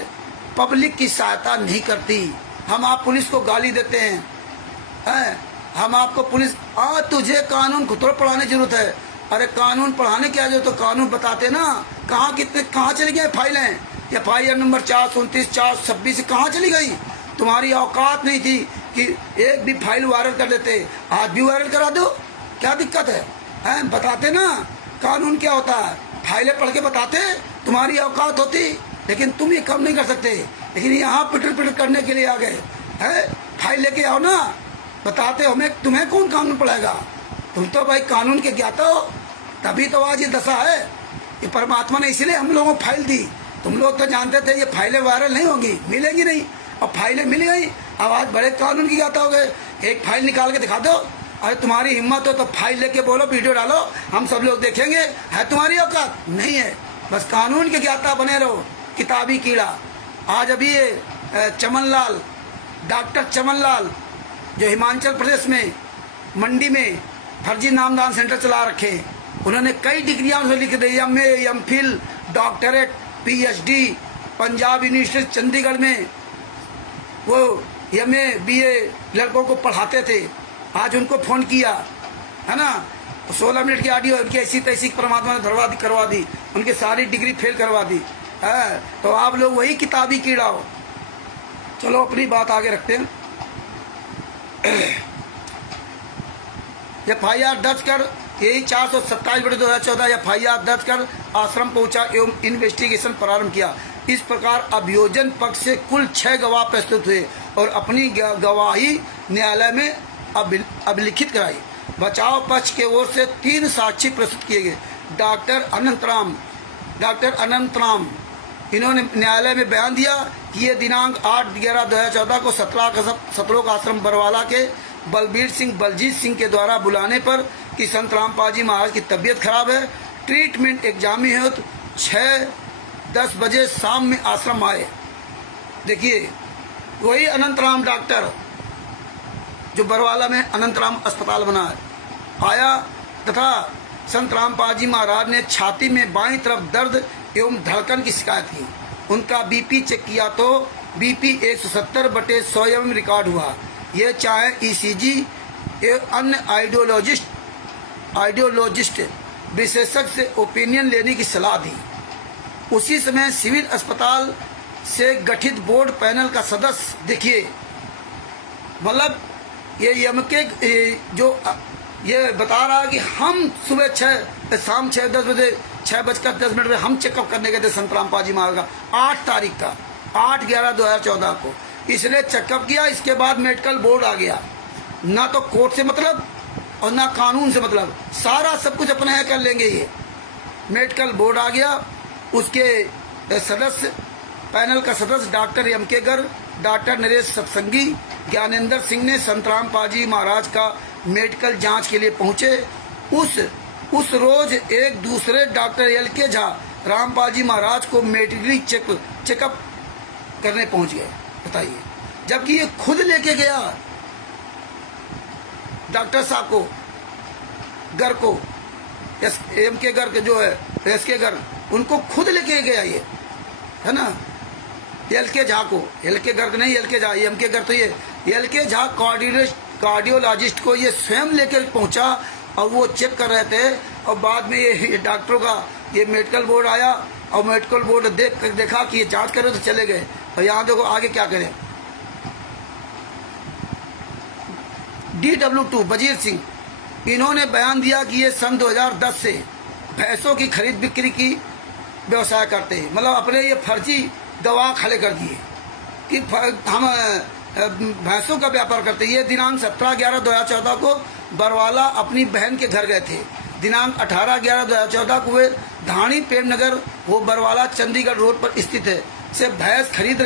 पब्लिक की सहायता नहीं करती। हम आप पुलिस को गाली देते हैं, हम आपको पुलिस तुझे कानून को थोड़ा पढ़ाने की जरूरत है। अरे कानून पढ़ाने की जरूरत तो कानून बताते ना। कहाँ चली गई फाइलें? FIR नंबर 429 426 कहाँ चली गई? तुम्हारी औकात नहीं थी कि एक भी फाइल वायरल कर देते, आज भी वायरल करा दो, क्या दिक्कत है? बताते ना कानून क्या होता है, फाइलें पढ़ के बताते, तुम्हारी औकात होती। लेकिन तुम ये कम नहीं कर सकते। लेकिन यहाँ पिटर करने के लिए आ गए है। फाइल लेके आओ ना, बताते हो। तुम्हें कौन कानून पढ़ाएगा? तुम तो भाई कानून के ज्ञाता हो, तभी तो आज ये दशा है। ये परमात्मा ने इसलिए हम लोगों को फाइल दी। तुम लोग तो जानते थे ये फाइलें वायरल नहीं होंगी, मिलेंगी नहीं, और फाइलें मिल गई। अब आज बड़े कानून की ज्ञाता हो गए। एक फाइल निकाल के दिखा दो। अरे तुम्हारी हिम्मत हो तो फाइल लेके बोलो, वीडियो डालो, हम सब लोग देखेंगे। है तुम्हारी औकात? नहीं है। बस कानून के ज्ञाता बने रहो, किताबी कीड़ा। आज अभी ये चमनलाल, डॉक्टर चमनलाल, जो हिमाचल प्रदेश में मंडी में फर्जी नामदान सेंटर चला रखे, उन्होंने कई डिग्रियां लिख दी, MA, MPhil, doctorate, PhD, Punjab university Chandigarh में वो MA BA लड़कों को पढ़ाते थे। आज उनको फोन किया है ना, 16 मिनट की ऑडियो उनकी ऐसी तैसी परमात्मा ने करवा दी, उनकी सारी डिग्री फेल करवा दी है। तो आप लोग वही किताबी कीड़ा हो। चलो अपनी बात आगे रखते हैं। FIR दर्ज कर यही 427/2014 FIR दर्ज कर आश्रम पहुंचा एवं इन्वेस्टिगेशन प्रारंभ किया। इस प्रकार अभियोजन पक्ष से कुल 6 गवाह प्रस्तुत हुए और अपनी गवाही न्यायालय में अभिलिखित कराई। बचाव पक्ष के ओर से 3 साक्षी प्रस्तुत किए गए। डॉक्टर अनंतराम इन्होंने न्यायालय में बयान दिया कि ये दिनांक 8/11/2014 को सतलोक आश्रम बरवाला के बलबीर सिंह बलजीत सिंह के द्वारा बुलाने पर कि संत रामपाल जी महाराज की तबीयत खराब है, ट्रीटमेंट एग्जाम हेतु 6-10 बजे शाम में आश्रम आए। देखिए वही अनंतराम डॉक्टर जो बरवाला में अनंतराम अस्पताल बना है आया तथा संत रामपाल जी महाराज ने छाती में बाईं तरफ दर्द एवं धड़कन की शिकायत की। उनका बीपी चेक किया तो बीपी 170/100 mm रिकॉर्ड हुआ। ये चाहे ईसीजी एवं अन्य आइडियोलॉजिस्ट विशेषज्ञ से ओपिनियन लेने की सलाह दी। उसी समय सिविल अस्पताल से गठित बोर्ड पैनल का सदस्य देखिए, मतलब ये यमके जो ये बता रहा है कि हम सुबह 6 शाम 6-10 बजे 6:10 में हम चेकअप करने गए थे संत रामपाल जी महाराज का 8 तारीख का 8/11/2014 को। इसने चेकअप किया, इसके बाद मेडिकल बोर्ड आ गया। ना तो कोर्ट से मतलब और ना कानून से मतलब, सारा सब कुछ अपने यहाँ कर लेंगे। ये मेडिकल बोर्ड आ गया, उसके सदस्य पैनल का सदस्य doctor M K. Garg, doctor Naresh Satsangi, Gyanendra Singh ने संत रामपाल जी महाराज का मेडिकल जांच के लिए पहुंचे। उस रोज एक दूसरे डॉक्टर एल.के. झा रामपाल जी महाराज को मेडिकली चेकअप करने पहुंच गए। बताइए, जबकि ये खुद लेके गया डॉक्टर साहब को, गर्ग को, एम.के. गर्ग जो है एस.के. गर्ग, उनको खुद लेके गया ये, है ना, एल.के. झा को, एल.के. गर्ग नहीं, एल.के. झा, एम.के. गर्ग तो ये एल.के. झा कार्डियोलॉजिस्ट को ये स्वयं लेकर पहुंचा और वो चेक कर रहे थे। और बाद में ये डॉक्टरों का ये मेडिकल बोर्ड आया और मेडिकल बोर्ड देखा कि ये जांच करे तो चले गए। और यहाँ देखो आगे क्या करें। DW2 वजीर सिंह, इन्होंने बयान दिया कि ये सन 2010 से भैंसों की खरीद बिक्री की व्यवसाय करते हैं। मतलब अपने ये फर्जी गवाह खड़े कर दिए कि हम भैंसों का व्यापार करते हैं। ये दिनांक 17/11/2014 को बरवाला अपनी बहन के घर गए थे। दिनांक 18/11/2014 को वे धाणी प्रेमनगर, वो बरवाला चंडीगढ़ रोड पर स्थित है, से भैंस खरीद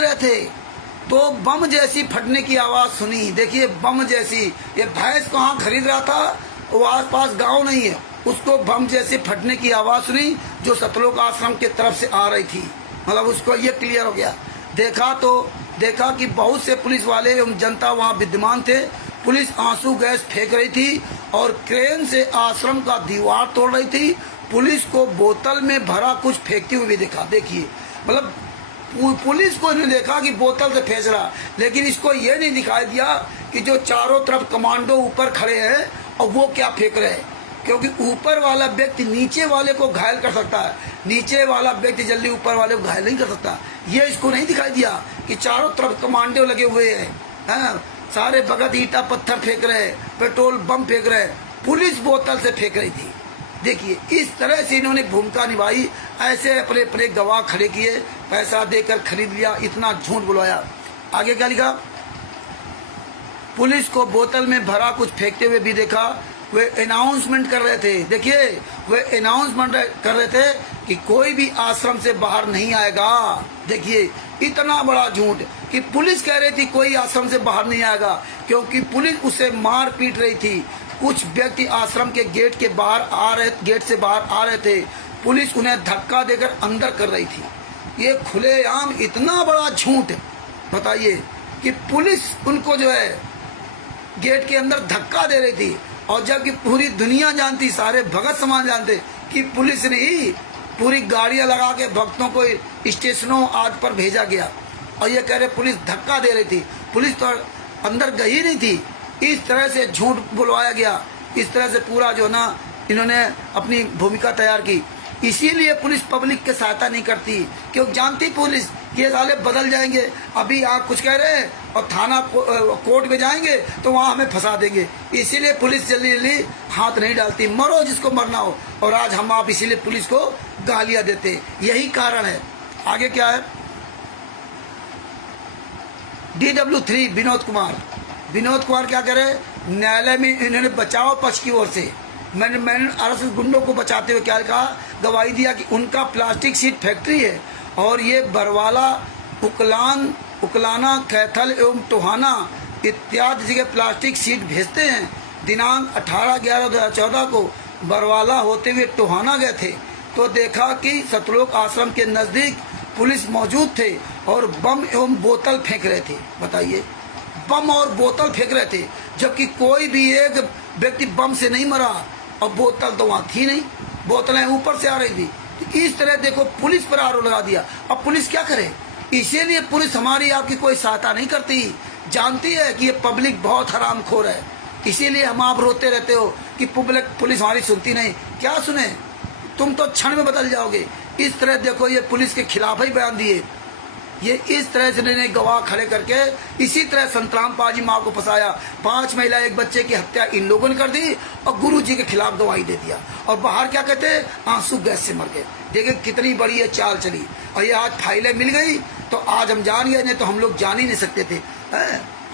रहे थे तो बम जैसी फटने की आवाज़ सुनी। देखिए बम जैसी, ये भैंस कहाँ खरीद रहा था, वो आसपास गांव नहीं है, उसको बम जैसे फटने की आवाज़ सुनी जो सतलोक आश्रम के तरफ से आ रही थी। मतलब उसको ये क्लियर हो गया। देखा कि बहुत से पुलिस वाले एवं जनता वहाँ विद्यमान थे। पुलिस आंसू गैस फेंक रही थी और क्रेन से आश्रम का दीवार तोड़ रही थी। पुलिस को बोतल में भरा कुछ फेंकते हुए भी देखा। देखिए, मतलब पुलिस को इन्हें देखा कि बोतल से फेंक रहा, लेकिन इसको ये नहीं दिखाई दिया कि जो चारों तरफ कमांडो ऊपर खड़े हैं और वो क्या फेंक रहे हैं, क्योंकि ऊपर वाला व्यक्ति नीचे वाले को घायल कर सकता है, नीचे वाला व्यक्ति जल्दी ऊपर वाले को घायल नहीं कर सकता। ये इसको नहीं दिखाई दिया कि चारों तरफ कमांडो लगे हुए हैं, सारे भगत ईटा पत्थर फेंक रहे, पेट्रोल बम फेंक रहे, पुलिस बोतल से फेंक रही थी। देखिए इस तरह से इन्होंने भूमिका निभाई, ऐसे अपने गवाह खड़े किए, पैसा देकर खरीद लिया, इतना झूठ बुलवाया। आगे क्या लिखा, पुलिस को बोतल में भरा कुछ फेंकते हुए भी देखा। वे अनाउंसमेंट कर रहे थे, देखिए वे अनाउंसमेंट कर रहे थे कि कोई भी आश्रम से बाहर नहीं आएगा। देखिए इतना बड़ा झूठ कि पुलिस कह रही थी कोई आश्रम से बाहर नहीं आएगा, क्योंकि पुलिस उसे मार पीट रही थी। कुछ व्यक्ति आश्रम के गेट से बाहर आ रहे थे, पुलिस उन्हें धक्का देकर अंदर कर रही थी। ये खुलेआम इतना बड़ा झूठ, बताइए कि पुलिस उनको जो है गेट के अंदर धक्का दे रही थी, और जबकि पूरी दुनिया जानती, सारे भगत समाज जानते कि पुलिस ने ही पूरी गाड़ियां लगा के भक्तों को स्टेशनों आदि पर भेजा गया, और ये कह रहे पुलिस धक्का दे रही थी। पुलिस तो अंदर गई नहीं थी। इस तरह से झूठ बुलवाया गया, इस तरह से पूरा जो ना इन्होंने अपनी भूमिका तैयार की। इसीलिए पुलिस पब्लिक की सहायता नहीं करती, क्योंकि जानती पुलिस कि ये साले बदल जाएंगे, अभी आप कुछ कह रहे हैं और थाना कोर्ट में जाएंगे तो वहाँ हमें फंसा देंगे। इसीलिए पुलिस जल्दी जल्दी हाथ नहीं डालती, मरो जिसको मरना हो। और आज हम आप इसीलिए पुलिस को गालियाँ देते, यही कारण है। आगे क्या है, DW3 विनोद कुमार क्या करे, न्यायालय में इन्होंने बचाव पक्ष की ओर से मैंने आरएसएस गुंडों को बचाते हुए क्या कहा, गवाही दिया कि उनका प्लास्टिक सीट फैक्ट्री है और ये बरवाला, उकलाना, कैथल एवं टोहाना इत्यादि जगह प्लास्टिक सीट भेजते हैं। दिनांक 18/11/2014 को बरवाला होते हुए टोहाना गए थे तो देखा कि सतलोक आश्रम के नज़दीक पुलिस मौजूद थे और बम एवं बोतल फेंक रहे थे। बताइए, बम और बोतल फेंक रहे थे, जबकि कोई भी एक व्यक्ति बम से नहीं मरा और बोतल तो वहाँ थी नहीं, बोतलें ऊपर से आ रही थी। तो इस तरह देखो पुलिस पर आरोप लगा दिया। अब पुलिस क्या करे, इसीलिए पुलिस हमारी आपकी कोई सहायता नहीं करती, जानती है कि ये पब्लिक बहुत हरामखोर है। इसीलिए हम आप रोते रहते हो कि पुलिस हमारी सुनती नहीं। क्या सुने, तुम तो क्षण में बदल जाओगे। इस तरह देखो ये पुलिस के खिलाफ ही बयान दिए, ये इस तरह से इन्होंने गवाह खड़े करके इसी तरह संतराम पाजी माँ को फंसाया। 5 महिला 1 बच्चे की हत्या इन लोगों ने कर दी और गुरु जी के खिलाफ गवाही दे दिया। और बाहर क्या कहते हैं, आंसू गैस से मर गए। देखिए कितनी बड़ी ये चाल चली। और ये आज फाइलें मिल गई तो आज हम जान गए, नहीं तो हम लोग जान ही नहीं सकते थे।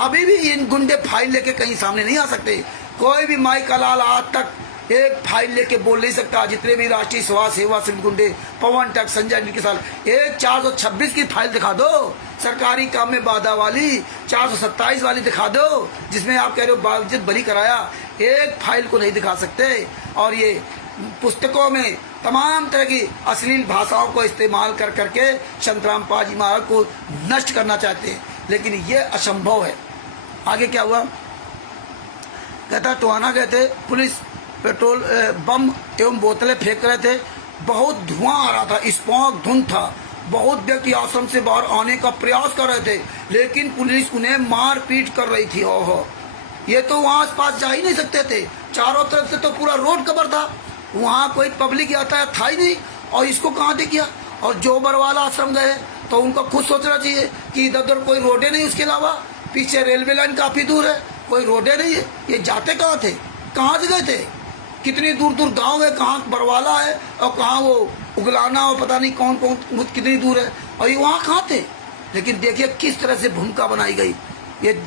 अभी भी इन गुंडे फाइल लेके कहीं सामने नहीं आ सकते। कोई भी माई का लाल आज तक एक फाइल लेके बोल नहीं सकता। जितने भी राष्ट्रीय समाज सेवा से गुंडे, पवन टक, संजय जी के साथ एक 426 की फाइल दिखा दो, सरकारी काम में बाधा वाली 427 वाली दिखा दो, जिसमें आप कह रहे हो बावजूद बरी कराया। एक फाइल को नहीं दिखा सकते। और ये पुस्तकों में तमाम तरह की अश्लील भाषाओं को इस्तेमाल कर करके संतराम पाजी महाराज को नष्ट करना चाहते हैं, लेकिन ये असंभव है। आगे क्या हुआ, कहता टोहाना गए थे, पुलिस पेट्रोल बम एवं बोतलें फेंक रहे थे, बहुत धुआं आ रहा था, स्मॉग धुंध था। बहुत व्यक्ति आश्रम से बाहर आने का प्रयास कर रहे थे, लेकिन पुलिस उन्हें मार पीट कर रही थी। ओहो, ये तो वहाँ आस पास जा ही नहीं सकते थे, चारों तरफ से तो पूरा रोड कवर था, वहाँ कोई पब्लिक यातायात था ही नहीं। और इसको कहाँ दे किया। और जो बरवाला आश्रम गए तो उनको खुद सोचना चाहिए कि इधर उधर कोई रोडे नहीं, उसके अलावा पीछे रेलवे लाइन काफ़ी दूर है, कोई रोडे नहीं है। ये जाते कहाँ थे, कहाँ से गए थे, कितनी दूर दूर गांव है, कहाँ बरवाला है और कहाँ वो उगलाना और पता नहीं कौन कौन कितनी दूर है, और ये वहाँ कहाँ थे। लेकिन देखिए किस तरह से भूमिका बनाई गई। ये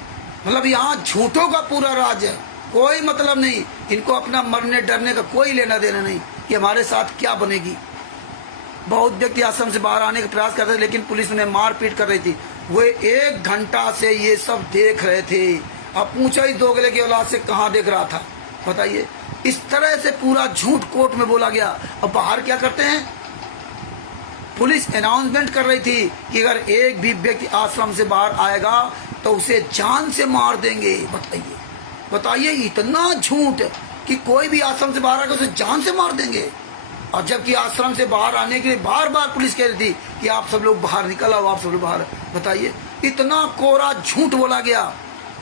मतलब यहाँ झूठों का पूरा राज है, कोई मतलब नहीं। इनको अपना मरने डरने का कोई लेना देना नहीं कि हमारे साथ क्या बनेगी। बहुत व्यक्ति आश्रम से बाहर आने का प्रयास करते थे, लेकिन पुलिस उन्हें मार पीट कर रही थी। वे 1 घंटा से ये सब देख रहे थे। अब पूछो इस दोगले की औलाद से कहाँ देख रहा था, बताइए। इस तरह से पूरा झूठ कोर्ट में बोला गया। अब बाहर क्या करते हैं, पुलिस अनाउंसमेंट कर रही थी कि अगर एक भी व्यक्ति आश्रम से बाहर आएगा तो उसे जान से मार देंगे। बताइए बताइए, इतना झूठ कि कोई भी आश्रम से बाहर आएगा उसे जान से मार देंगे। और जबकि आश्रम से बाहर आने के लिए बार बार पुलिस कह रही थी कि आप सब लोग बाहर निकल आओ, आप सब लोग बाहर। बताइए, इतना कोरा झूठ बोला गया।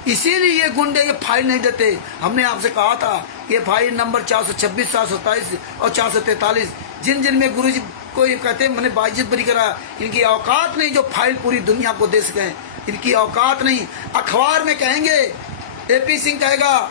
इसीलिए ये गुंडे ये फाइल नहीं देते। हमने आपसे कहा था ये फाइल नंबर 426, 427 और 443 जिन जिन में गुरुजी को ये कहते हैं मैंने बाइज्जत बरी करा, इनकी औकात नहीं जो फाइल पूरी दुनिया को दे सकें, इनकी औकात नहीं। अखबार में कहेंगे, AP सिंह कहेगा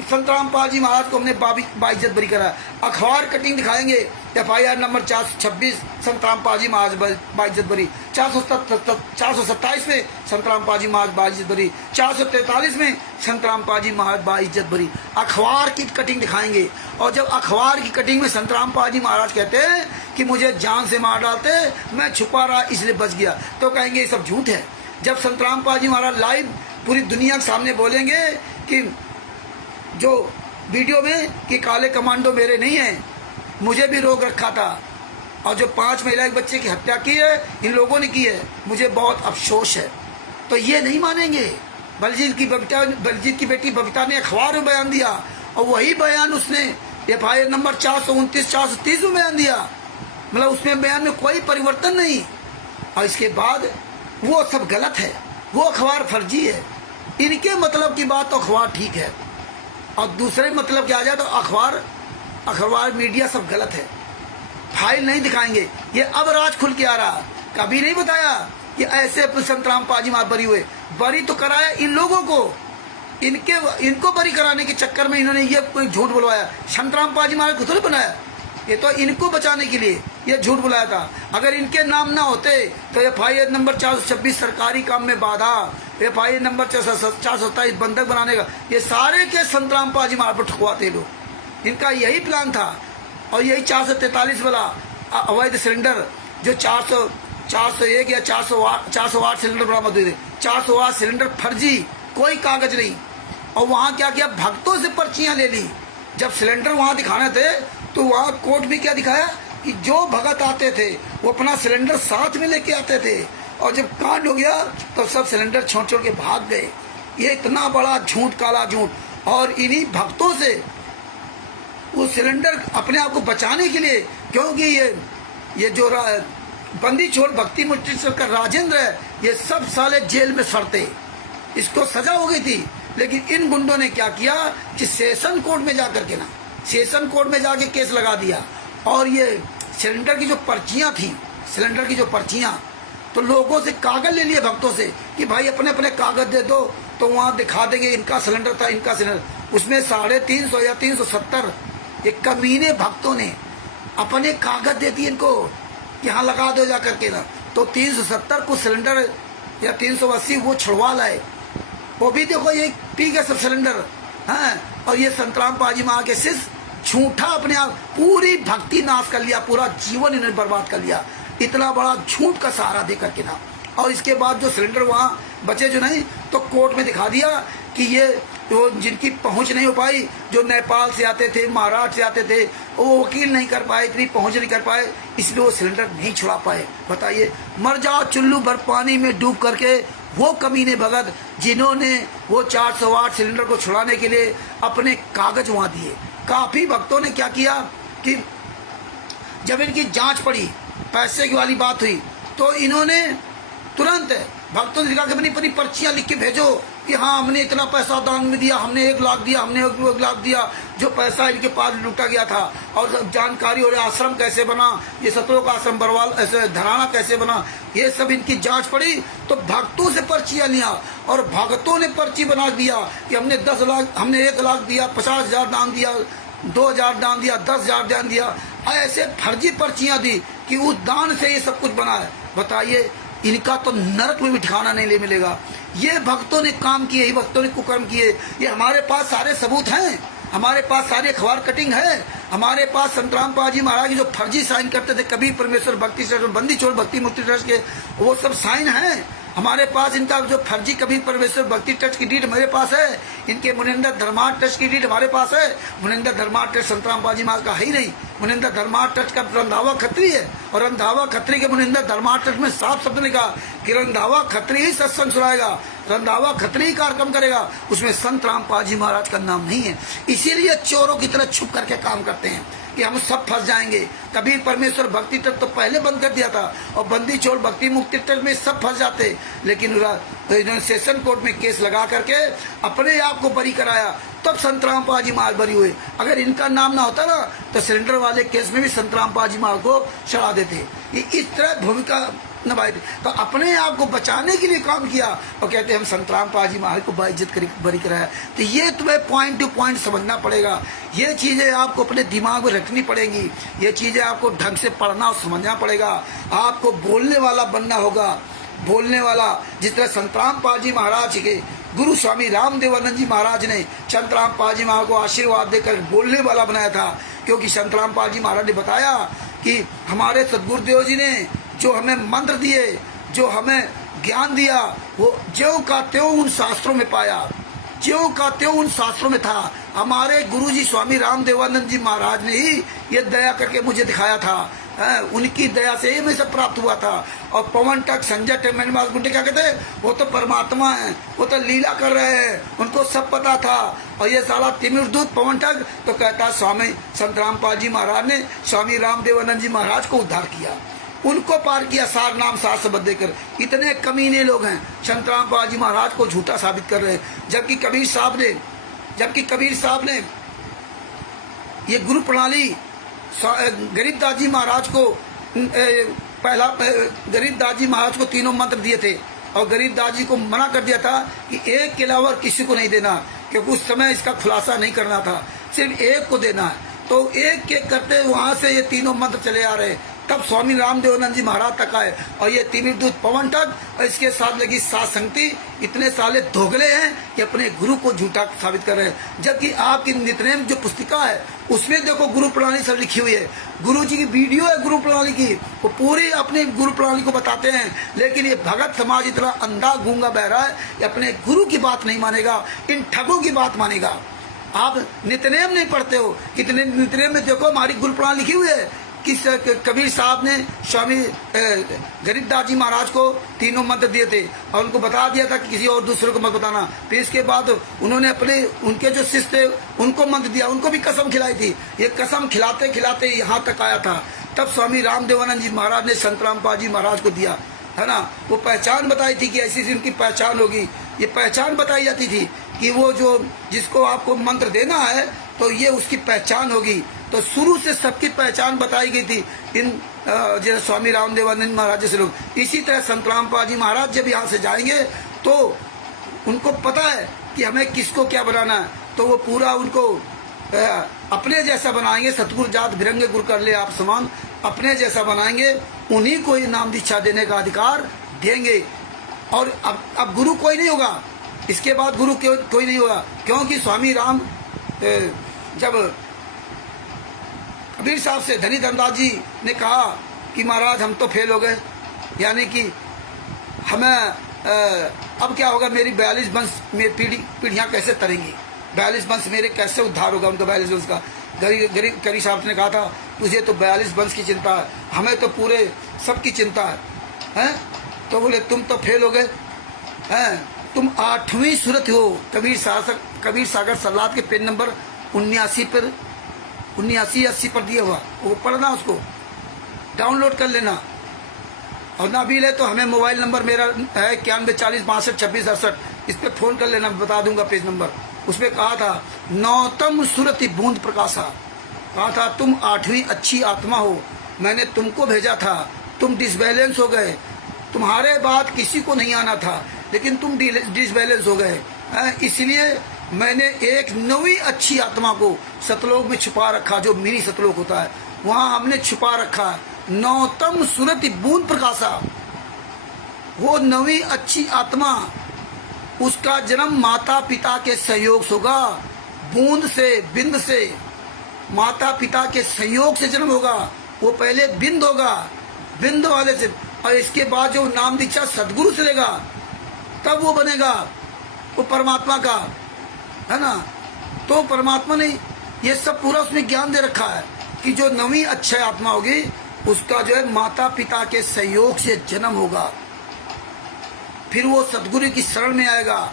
संतराम पाजी महाराज को हमने बाइज्जत बरी करा, अखबार कटिंग दिखाएंगे, FIR नंबर 426 संतराम पाजी महाराज बाइज्जत बरी, 427 में संतराम पाजी महाराज बाइज्जत बरी, 443 में संतराम पाजी महाराज बाइज्जत बरी। अखबार की कटिंग दिखाएंगे। और जब अखबार की कटिंग में संतराम पाजी महाराज कहते हैं कि मुझे जान से मार डालते, मैं छुपा रहा इसलिए बच गया, तो कहेंगे ये सब झूठ है। जब संतराम पाजी महाराज लाइव पूरी दुनिया के सामने बोलेंगे कि जो वीडियो में कि काले कमांडो मेरे नहीं हैं, मुझे भी रोक रखा था, और जो 5 महिला एक बच्चे की हत्या की है इन लोगों ने की है, मुझे बहुत अफसोस है, तो ये नहीं मानेंगे। बलजीत की बेटी बबीता ने अखबार में बयान दिया और वही बयान उसने FIR नंबर 429, 430 में बयान दिया। मतलब उसमें बयान में कोई परिवर्तन नहीं। और इसके बाद वो सब गलत है, वो अखबार फर्जी है। इनके मतलब की बात तो अखबार ठीक है, और दूसरे मतलब क्या आ जाए तो अखबार मीडिया सब गलत है। फाइल नहीं दिखाएंगे। ये अब राज खुल के आ रहा, कभी नहीं बताया कि ऐसे संतराम पाजी महाराज बरी हुए। बरी तो कराया इन लोगों को, इनको बरी कराने के चक्कर में इन्होंने ये कोई झूठ बुलवाया। संतराम पाजी महाराज को थोड़ी बनाया, ये तो इनको बचाने के लिए ये झूठ बुलाया था। अगर इनके नाम ना होते तो FIR नंबर 426 सरकारी काम में बाधा, FIR नंबर 427 बंधक बनाने का, ये सारे के संतराम पाजी महाराज पर ठुकवाते लोग। इनका यही प्लान था। और यही 443 वाला अवैध सिलेंडर जो 401 या 408 सिलेंडर बरामद हुए थे, 408 सिलेंडर फर्जी, कोई कागज नहीं। और वहाँ क्या किया, भक्तों से पर्चियां ले ली। जब सिलेंडर वहाँ दिखाने थे तो वहाँ कोर्ट भी क्या दिखाया कि जो भगत आते थे वो अपना सिलेंडर साथ में लेके आते थे, और जब कांड हो गया तो सब सिलेंडर छोड़ के भाग गए। ये इतना बड़ा झूठ, काला झूठ। और इन्हीं भक्तों से वो सिलेंडर अपने आप को बचाने के लिए, क्योंकि ये जो बंदी छोड़ भक्ति मुक्ति का राजेंद्र है, ये सब साले जेल में सड़ते, इसको सजा हो गई थी। लेकिन इन गुंडों ने क्या किया कि सेशन कोर्ट में जाकर के सेशन कोर्ट में जाके केस लगा दिया। और ये सिलेंडर की जो पर्चियां थी, सिलेंडर की जो पर्चियां, तो लोगों से कागज ले लिए भक्तों से कि भाई अपने अपने कागज दे दो, तो वहाँ दिखा देंगे इनका सिलेंडर था, इनका सिलेंडर। उसमें 350 या 370 एक कमीने भक्तों ने अपने कागज दे दिए इनको कि हाँ लगा दो जा करके ना। तो 370 को सिलेंडर या 380 वो छुड़वा लाए। वो भी देखो ये पी गए सब सिलेंडर। हाँ, और ये संतराम पाजी माँ के शिष्य झूठा अपने आप पूरी भक्ति नाश कर लिया, पूरा जीवन इन्होंने बर्बाद कर लिया, इतना बड़ा झूठ का सहारा दे करके ना। और इसके बाद जो सिलेंडर वहाँ बचे जो नहीं, तो कोर्ट में दिखा दिया कि ये वो जिनकी पहुंच नहीं हो पाई, जो नेपाल से आते थे, महाराष्ट्र से आते थे, वो वकील नहीं कर पाए, इतनी पहुंच नहीं कर पाए, इसलिए वो सिलेंडर नहीं छुड़ा पाए। बताइए, मर जाओ चुल्लू भर पानी में डूब करके वो कमीने भगत जिन्होंने वो 408 सिलेंडर को छुड़ाने के लिए अपने कागज वहाँ दिए। काफ़ी भक्तों ने क्या किया कि जब इनकी जांच पड़ी, पैसे की वाली बात हुई, तो इन्होंने तुरंत भक्तों ने लिखा कि अपनी पर्चियाँ लिख के भेजो कि हाँ हमने इतना पैसा दान में दिया, हमने 1 लाख दिया, हमने 1 लाख दिया, जो पैसा इनके पास लूटा गया था। और जानकारी और आश्रम कैसे बना, ये सतलोक आश्रम बरवाल ऐसे धराना कैसे बना, ये सब इनकी जांच पड़ी। तो भक्तों से पर्चियाँ लिया और भक्तों ने पर्ची बना दिया कि हमने 10 लाख, हमने 1 लाख दिया, 50,000 दान दिया, 2,000 दान दिया, 10,000 दान दिया। ऐसे फर्जी पर्चियाँ दी कि उस दान से ये सब कुछ बना है। बताइए, इनका तो नरक में भी ठिकाना नहीं मिलेगा। ये भक्तों ने काम किए, ये भक्तों ने कुकर्म किए। ये हमारे पास सारे सबूत हैं, हमारे पास सारे अखबार कटिंग है, हमारे पास संतराम पाजी महाराज जो फर्जी साइन करते थे, कबीर परमेश्वर भक्ति ट्रस्ट, बंदी छोड़ भक्ति मुक्ति ट्रस्ट के, वो सब साइन हैं हमारे पास। इनका जो फर्जी कबीर परमेश्वर भक्ति ट्रस्ट की डीड हमारे पास है, इनके मुनिंदर धर्मार्थ ट्रस्ट की डीड हमारे पास है। मुनिंदर धर्मार्थ ट्रस्ट संतराम पाजी महाराज का है ही नहीं। मुनिंदर धर्मार्थ ट्रस्ट का रंधावा खत्री है, और रंधावा खत्री के मुनिंदर धर्मार्थ ट्रस्ट में साफ शब्द लिखा कि रंधावा खत्री ही सत्संग सुनाएगा, रंधावा खत्री ही कार्यक्रम करेगा, उसमें संतराम पाजी महाराज का नाम नहीं है। इसीलिए चोरों की तरह छुप करके काम करते हैं कि हम सब फंस जाएंगे। कबीर परमेश्वर भक्ति ट्रस्ट तो पहले बंद कर दिया था, और बंदी छोड़ भक्ति मुक्ति ट्रस्ट में सब फंस जाते, लेकिन इन्होंने सेशन कोर्ट में केस लगा करके अपने आप को बरी कराया, तब संतराम पाजी महाराज बरी हुए। अगर इनका नाम ना होता ना तो सिलेंडर वाले केस में भी संतराम पाजी महाराज को चढ़ा देते। ये इस तरह भूमिका निभाई थी, तो अपने आप को बचाने के लिए काम किया और कहते हैं हम संतराम पाजी महाराज को बाइज्जत बरी कराया। तो ये तुम्हें पॉइंट टू पॉइंट समझना पड़ेगा, ये चीज़ें आपको अपने दिमाग में रखनी पड़ेंगी, ये चीज़ें आपको ढंग से पढ़ना और समझना पड़ेगा। आपको बोलने वाला बनना होगा, बोलने वाला। जिस तरह संतराम पाजी महाराज के गुरु स्वामी रामदेवानंद जी महाराज ने संतराम पाजी महाराज को आशीर्वाद देकर बोलने वाला बनाया था, क्योंकि संतराम पाजी महाराज ने बताया कि हमारे सदगुरुदेव जी ने जो हमें मंत्र दिए, जो हमें ज्ञान दिया, वो ज्यों का त्यों उन शास्त्रों में पाया, ज्यों का त्यों उन शास्त्रों में था। हमारे गुरुजी स्वामी रामदेवानंद जी महाराज ने ही ये दया करके मुझे दिखाया था, उनकी दया से ही मुझे सब प्राप्त हुआ था। और पवन टक संजय टेमेंटमास गुंडे क्या कहते हैं, वो तो परमात्मा है, वो तो लीला कर रहे हैं, उनको सब पता था। और ये साला तिमिरदूत पवन टक तो कहता स्वामी संतराम पाजी महाराज ने स्वामी रामदेवानंद जी महाराज को उद्धार किया, उनको पार किया सार नाम सार शब्द देकर। इतने कमीने लोग हैं संतराम पाजी महाराज को झूठा साबित कर रहे हैं। जबकि कबीर साहब ने ये गुरु प्रणाली गरीबदास जी महाराज को पहला गरीबदास जी महाराज को तीनों मंत्र दिए थे और गरीबदास जी को मना कर दिया था कि एक के अलावा किसी को नहीं देना, क्योंकि उस समय इसका खुलासा नहीं करना था, सिर्फ एक को देना है। तो एक एक करते वहां से ये तीनों मंत्र चले आ रहे। तब स्वामी रामदेवानंद जी महाराज तक आए और ये तिमिर दूत पवन तक और इसके साथ लगी सात संगति। इतने साले धोगले हैं कि अपने गुरु को झूठा साबित कर रहे हैं, जबकि आपकी नित्यनेम जो पुस्तिका है उसमें देखो गुरु प्रणाली सब लिखी हुई है। गुरु जी की वीडियो है गुरु प्रणाली की, वो पूरी अपनी गुरु प्रणाली को बताते हैं। लेकिन ये भगत समाज इतना अंधा गूंगा बह रहा है, ये अपने गुरु की बात नहीं मानेगा, इन ठगों की बात मानेगा। आप नित्यनेम नहीं पढ़ते हो, कितने नित्यनेम में देखो हमारी गुरु प्रणाली लिखी हुई है। किस कबीर साहब ने स्वामी गरीबदास जी महाराज को तीनों मंत्र दिए थे और उनको बता दिया था कि किसी और दूसरे को मत बताना। फिर इसके बाद उन्होंने अपने उनके जो शिष्य थे उनको मंत्र दिया, उनको भी कसम खिलाई थी। ये कसम खिलाते खिलाते यहाँ तक आया था। तब स्वामी रामदेवानंद जी महाराज ने संत रामपाल जी महाराज को दिया, है ना। वो पहचान बताई थी कि ऐसी उनकी पहचान होगी। ये पहचान बताई जाती थी कि वो जो जिसको आपको मंत्र देना है तो ये उसकी पहचान होगी। तो शुरू से सबकी पहचान बताई गई थी इन जैसे स्वामी रामदेवानंद महाराज जैसे लोग। इसी तरह संत रामपाल जी महाराज जब यहाँ से जाएंगे तो उनको पता है कि हमें किसको क्या बनाना है, तो वो पूरा उनको अपने जैसा बनाएंगे। सतगुरु जात भिरंगे गुरु कर ले आप समान, अपने जैसा बनाएंगे, उन्हीं को नाम दीक्षा देने का अधिकार देंगे। और अब गुरु कोई नहीं होगा, इसके बाद गुरु कोई नहीं होगा, क्योंकि स्वामी राम जब कबीर साहब से धनी धनदास जी ने कहा कि महाराज हम तो फेल हो गए, यानी कि हमें अब क्या होगा, मेरी 42 वंश में पीढ़ियाँ कैसे तरेंगी, 42 वंश मेरे कैसे उद्धार होगा उनका 42 वंश का। गरीब कबीर साहब ने कहा था तुझे तो 42 वंश की चिंता है, हमें तो पूरे सबकी चिंता है। तो बोले तुम तो फेल हो गए हैं, तुम 8वीं सूरत हो। कबीर सागर सलाद के पेज नंबर 79-80 पर दिया हुआ, वो पढ़ना, उसको डाउनलोड कर लेना। और ना भी ले तो हमें मोबाइल नंबर मेरा है 9140622668, इस पर फोन कर लेना, बता दूंगा पेज नंबर। उसमें कहा था नौतम सूरति बूंद प्रकाशा, कहा था तुम 8वीं अच्छी आत्मा हो, मैंने तुमको भेजा था, तुम डिसबैलेंस हो गए, तुम्हारे बाद किसी को नहीं आना था लेकिन तुम डिसबैलेंस हो गए, इसलिए मैंने एक नवी अच्छी आत्मा को सतलोक में छुपा रखा, जो मिनी सतलोक होता है वहां हमने छुपा रखा। नौतम सूरति बूंद प्रकाशा, वो नवी अच्छी आत्मा, उसका जन्म माता पिता के सहयोग से होगा। बूंद से, बिंद से, माता पिता के सहयोग से जन्म होगा। वो पहले बिंद होगा, बिंद वाले से, और इसके बाद जो नाम दीक्षा सदगुरु से लेगा तब वो बनेगा वो परमात्मा का, है ना। तो परमात्मा ने ये सब पूरा उसमें ज्ञान दे रखा है कि जो नवी अच्छी आत्मा होगी उसका जो है माता पिता के सहयोग से जन्म होगा, फिर वो सदगुरु की शरण में आएगा।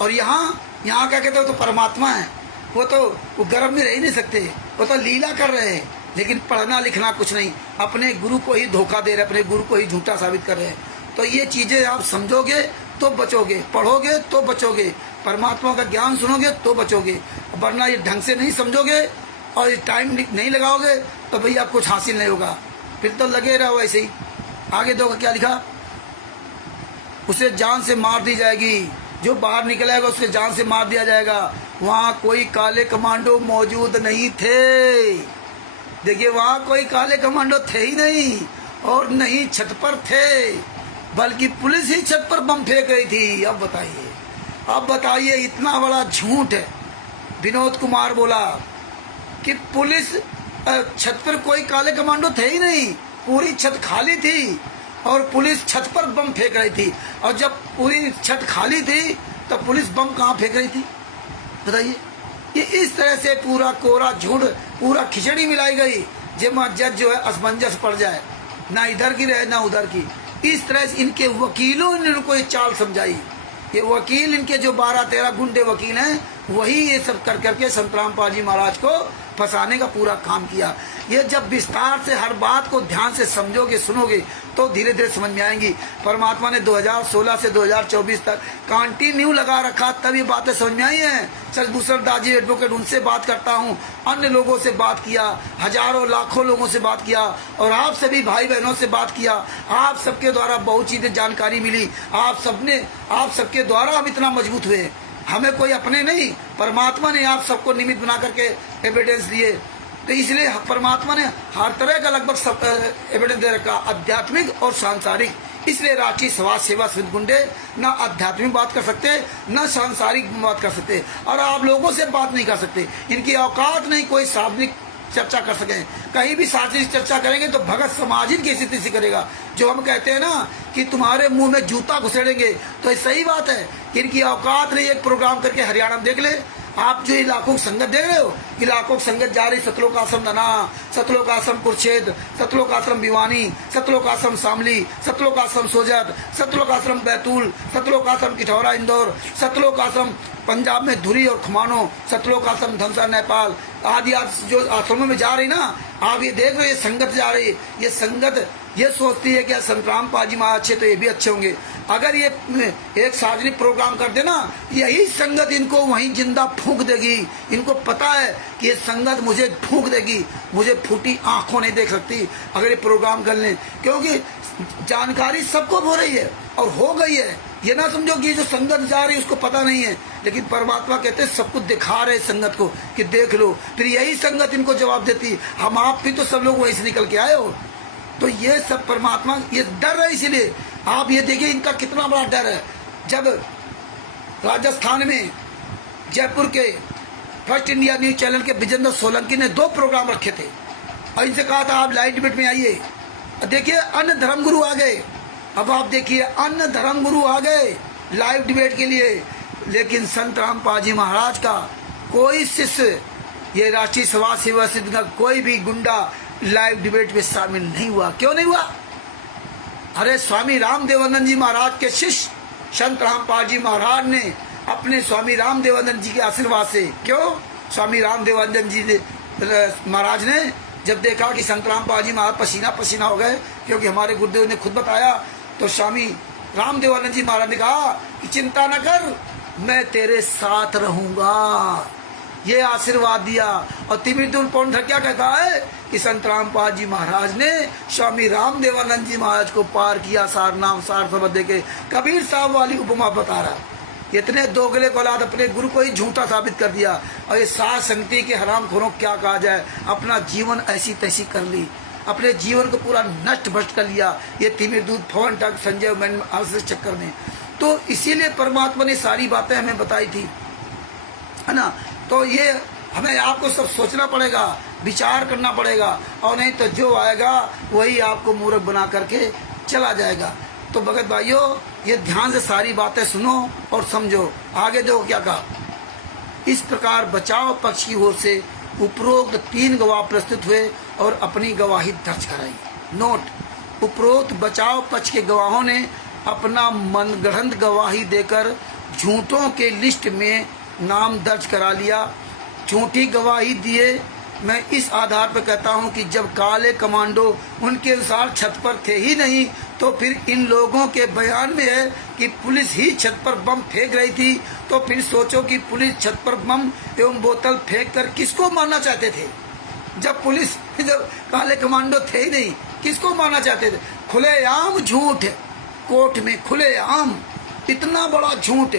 और यहाँ क्या कहते हो, तो परमात्मा है, वो गर्भ में रह ही नहीं सकते, वो तो लीला कर रहे हैं, लेकिन पढ़ना लिखना कुछ नहीं, अपने गुरु को ही धोखा दे रहे, अपने गुरु को ही झूठा साबित कर रहे हैं। तो ये चीजें आप समझोगे तो बचोगे, पढ़ोगे तो बचोगे, परमात्मा का ज्ञान सुनोगे तो बचोगे, वरना ये ढंग से नहीं समझोगे और टाइम नहीं लगाओगे तो भैया आप कुछ हासिल नहीं होगा, फिर तो लगे रहो ऐसे ही। आगे दो क्या लिखा, उसे जान से मार दी जाएगी, जो बाहर निकलेगा उसके जान से मार दिया जाएगा। वहाँ कोई काले कमांडो मौजूद नहीं थे, देखिए वहाँ कोई काले कमांडो थे ही नहीं, और नहीं छत पर थे, बल्कि पुलिस ही छत पर बम फेंक रही थी। अब बताइए इतना बड़ा झूठ है। विनोद कुमार बोला कि पुलिस छत पर कोई काले कमांडो थे ही नहीं, पूरी छत खाली थी और पुलिस छत पर बम फेंक रही थी। और जब पूरी छत खाली थी तब पुलिस बम कहाँ फेंक रही थी बताइए। ये इस तरह से पूरा कोरा झूठ, पूरा खिचड़ी मिलाई गई, जिसमें जज जो है असमंजस पड़ जाए, ना इधर की रहे ना उधर की। इस तरह से इनके वकीलों ने इनको ये चाल समझाई। ये वकील, इनके जो 12-13 गुंडे वकील हैं, वही ये सब कर करके संत रामपाल जी महाराज को फंसाने का पूरा काम किया। ये जब विस्तार से हर बात को ध्यान से समझोगे, सुनोगे, तो धीरे धीरे समझ में आएंगी। परमात्मा ने 2016 से 2024 तक कंटिन्यू लगा रखा, तब ये बातें समझ में आई हैं। चंद्रभूषण दास जी एडवोकेट, उनसे बात करता हूँ, अन्य लोगों से बात किया, हजारों लाखों लोगों से बात किया, और आप सभी भाई बहनों से बात किया। आप सबके द्वारा बहुत चीज़ें जानकारी मिली। आप सबके द्वारा हम इतना मजबूत हुए। हमें कोई अपने नहीं, परमात्मा ने आप सबको निमित्त बना करके एविडेंस दिए। तो इसलिए परमात्मा ने हर तरह का लगभग सब एविडेंस दे रखा, आध्यात्मिक और सांसारिक। इसलिए रांची समाज सेवा समिति गुंडे ना आध्यात्मिक बात कर सकते, ना सांसारिक बात कर सकते, और आप लोगों से बात नहीं कर सकते। इनकी औकात नहीं कोई सार्वजनिक चर्चा कर सकें। कहीं भी सार्वजनिक चर्चा करेंगे तो भगत समाजिन की स्थिति से करेगा। जो हम कहते हैं ना कि तुम्हारे मुंह में जूता घुसेड़ेंगे, तो सही बात है कि इनकी औकात नहीं। एक प्रोग्राम करके हरियाणा में देख ले आप, जो इलाकों की संगत देख रहे हो, इलाकों की संगत जा रही, सतलोक आश्रम धना, सतलोक आश्रम कुरुक्षेत्र, सतलोक आश्रम भिवानी, सतलोक आश्रम शामली, सतलोक आश्रम सोजत, सतलोक आश्रम बैतूल, सतलोक आश्रम किठौरा इंदौर, सतलोक आश्रम पंजाब में धुरी और खुमानो, सतलोक आश्रम धनसा नेपाल आदि जो आश्रमों में जा रही ना, आप ये देख रहे हो, ये संगत जा रही है। ये संगत ये सोचती है कि संतराम पाजी महाराज अच्छे तो ये भी अच्छे होंगे। अगर ये एक सार्वजनिक प्रोग्राम कर देना, यही संगत इनको वहीं जिंदा फूंक देगी। इनको पता है कि ये संगत मुझे फूंक देगी, मुझे फूटी आंखों नहीं देख सकती अगर ये प्रोग्राम कर लें, क्योंकि जानकारी सबको हो रही है और हो गई है। ये ना समझो कि जो संगत जा रही है उसको पता नहीं है, लेकिन परमात्मा कहते हैं सब कुछ दिखा रहे संगत को कि देख लो। फिर यही संगत इनको जवाब देती है, हम आप भी तो सब लोग वहीं से निकल के आए हो। तो ये सब परमात्मा, ये डर है। इसीलिए आप ये देखिए इनका कितना बड़ा डर है। जब राजस्थान में जयपुर के फर्स्ट इंडिया न्यूज चैनल के विजेंद्र सोलंकी ने 2 प्रोग्राम रखे थे और इनसे कहा था आप लाइव डिबेट में आइए। देखिए अन्य धर्मगुरु आ गए। अब आप देखिए अन्य धर्मगुरु आ गए लाइव डिबेट के लिए, लेकिन संत रामपाल जी महाराज का कोई शिष्य, ये राष्ट्रीय समाज सेवा समिति का कोई भी गुंडा लाइव डिबेट में शामिल नहीं हुआ। क्यों नहीं हुआ? अरे स्वामी रामदेवानंद जी महाराज के शिष्य संत रामपाल जी महाराज ने अपने स्वामी रामदेवानंद जी के आशीर्वाद से, क्यों स्वामी रामदेवानंद जी महाराज ने जब देखा कि संत रामपाल जी महाराज पसीना पसीना हो गए, क्योंकि हमारे गुरुदेव ने खुद बताया, तो स्वामी रामदेवानंद जी महाराज ने कहा कि चिंता न कर, मैं तेरे साथ रहूंगा। ये आशीर्वाद दिया। और तिमिरदुल पौंडर क्या कहता है कि संत रामपाल जी महाराज ने स्वामी रामदेवानंद जी महाराज को पार किया, सार नाम सार शब्द दे के। कबीर साहब वाली उपमा बता रहा। इतने दोगले औलाद अपने गुरु को ही झूठा साबित कर दिया। और ये सात संगति के हरामखोरों क्या कहा जाए, अपना जीवन ऐसी तैसी कर ली, अपने जीवन को पूरा नष्ट भ्रष्ट कर लिया ये तिमिरदूत पवन टक संजय मैन चक्कर में। तो इसीलिए परमात्मा ने सारी बातें हमें बताई थी, है ना। तो ये हमें आपको सब सोचना पड़ेगा, विचार करना पड़ेगा, और नहीं तो जो आएगा वही आपको मूर्ख बना करके चला जाएगा। तो भगत भाइयों, ये ध्यान से सारी बातें सुनो और समझो। आगे देखो क्या कहा। इस प्रकार बचाव पक्ष की ओर से उपरोक्त 3 गवाह प्रस्तुत हुए और अपनी गवाही दर्ज कराई। नोट, उपरोक्त बचाव पक्ष के गवाहों ने अपना मनगढ़ंत गवाही देकर झूठों के लिस्ट में नाम दर्ज करा लिया। झूठी गवाही दिए। मैं इस आधार पर कहता हूं कि जब काले कमांडो उनके अनुसार छत पर थे ही नहीं, तो फिर इन लोगों के बयान में है कि पुलिस ही छत पर बम फेंक रही थी। तो फिर सोचो कि पुलिस छत पर बम एवं बोतल फेंक कर किसको मारना चाहते थे? जब काले कमांडो थे ही नहीं, किसको मारना चाहते थे? खुलेआम झूठ, कोर्ट में खुलेआम इतना बड़ा झूठ,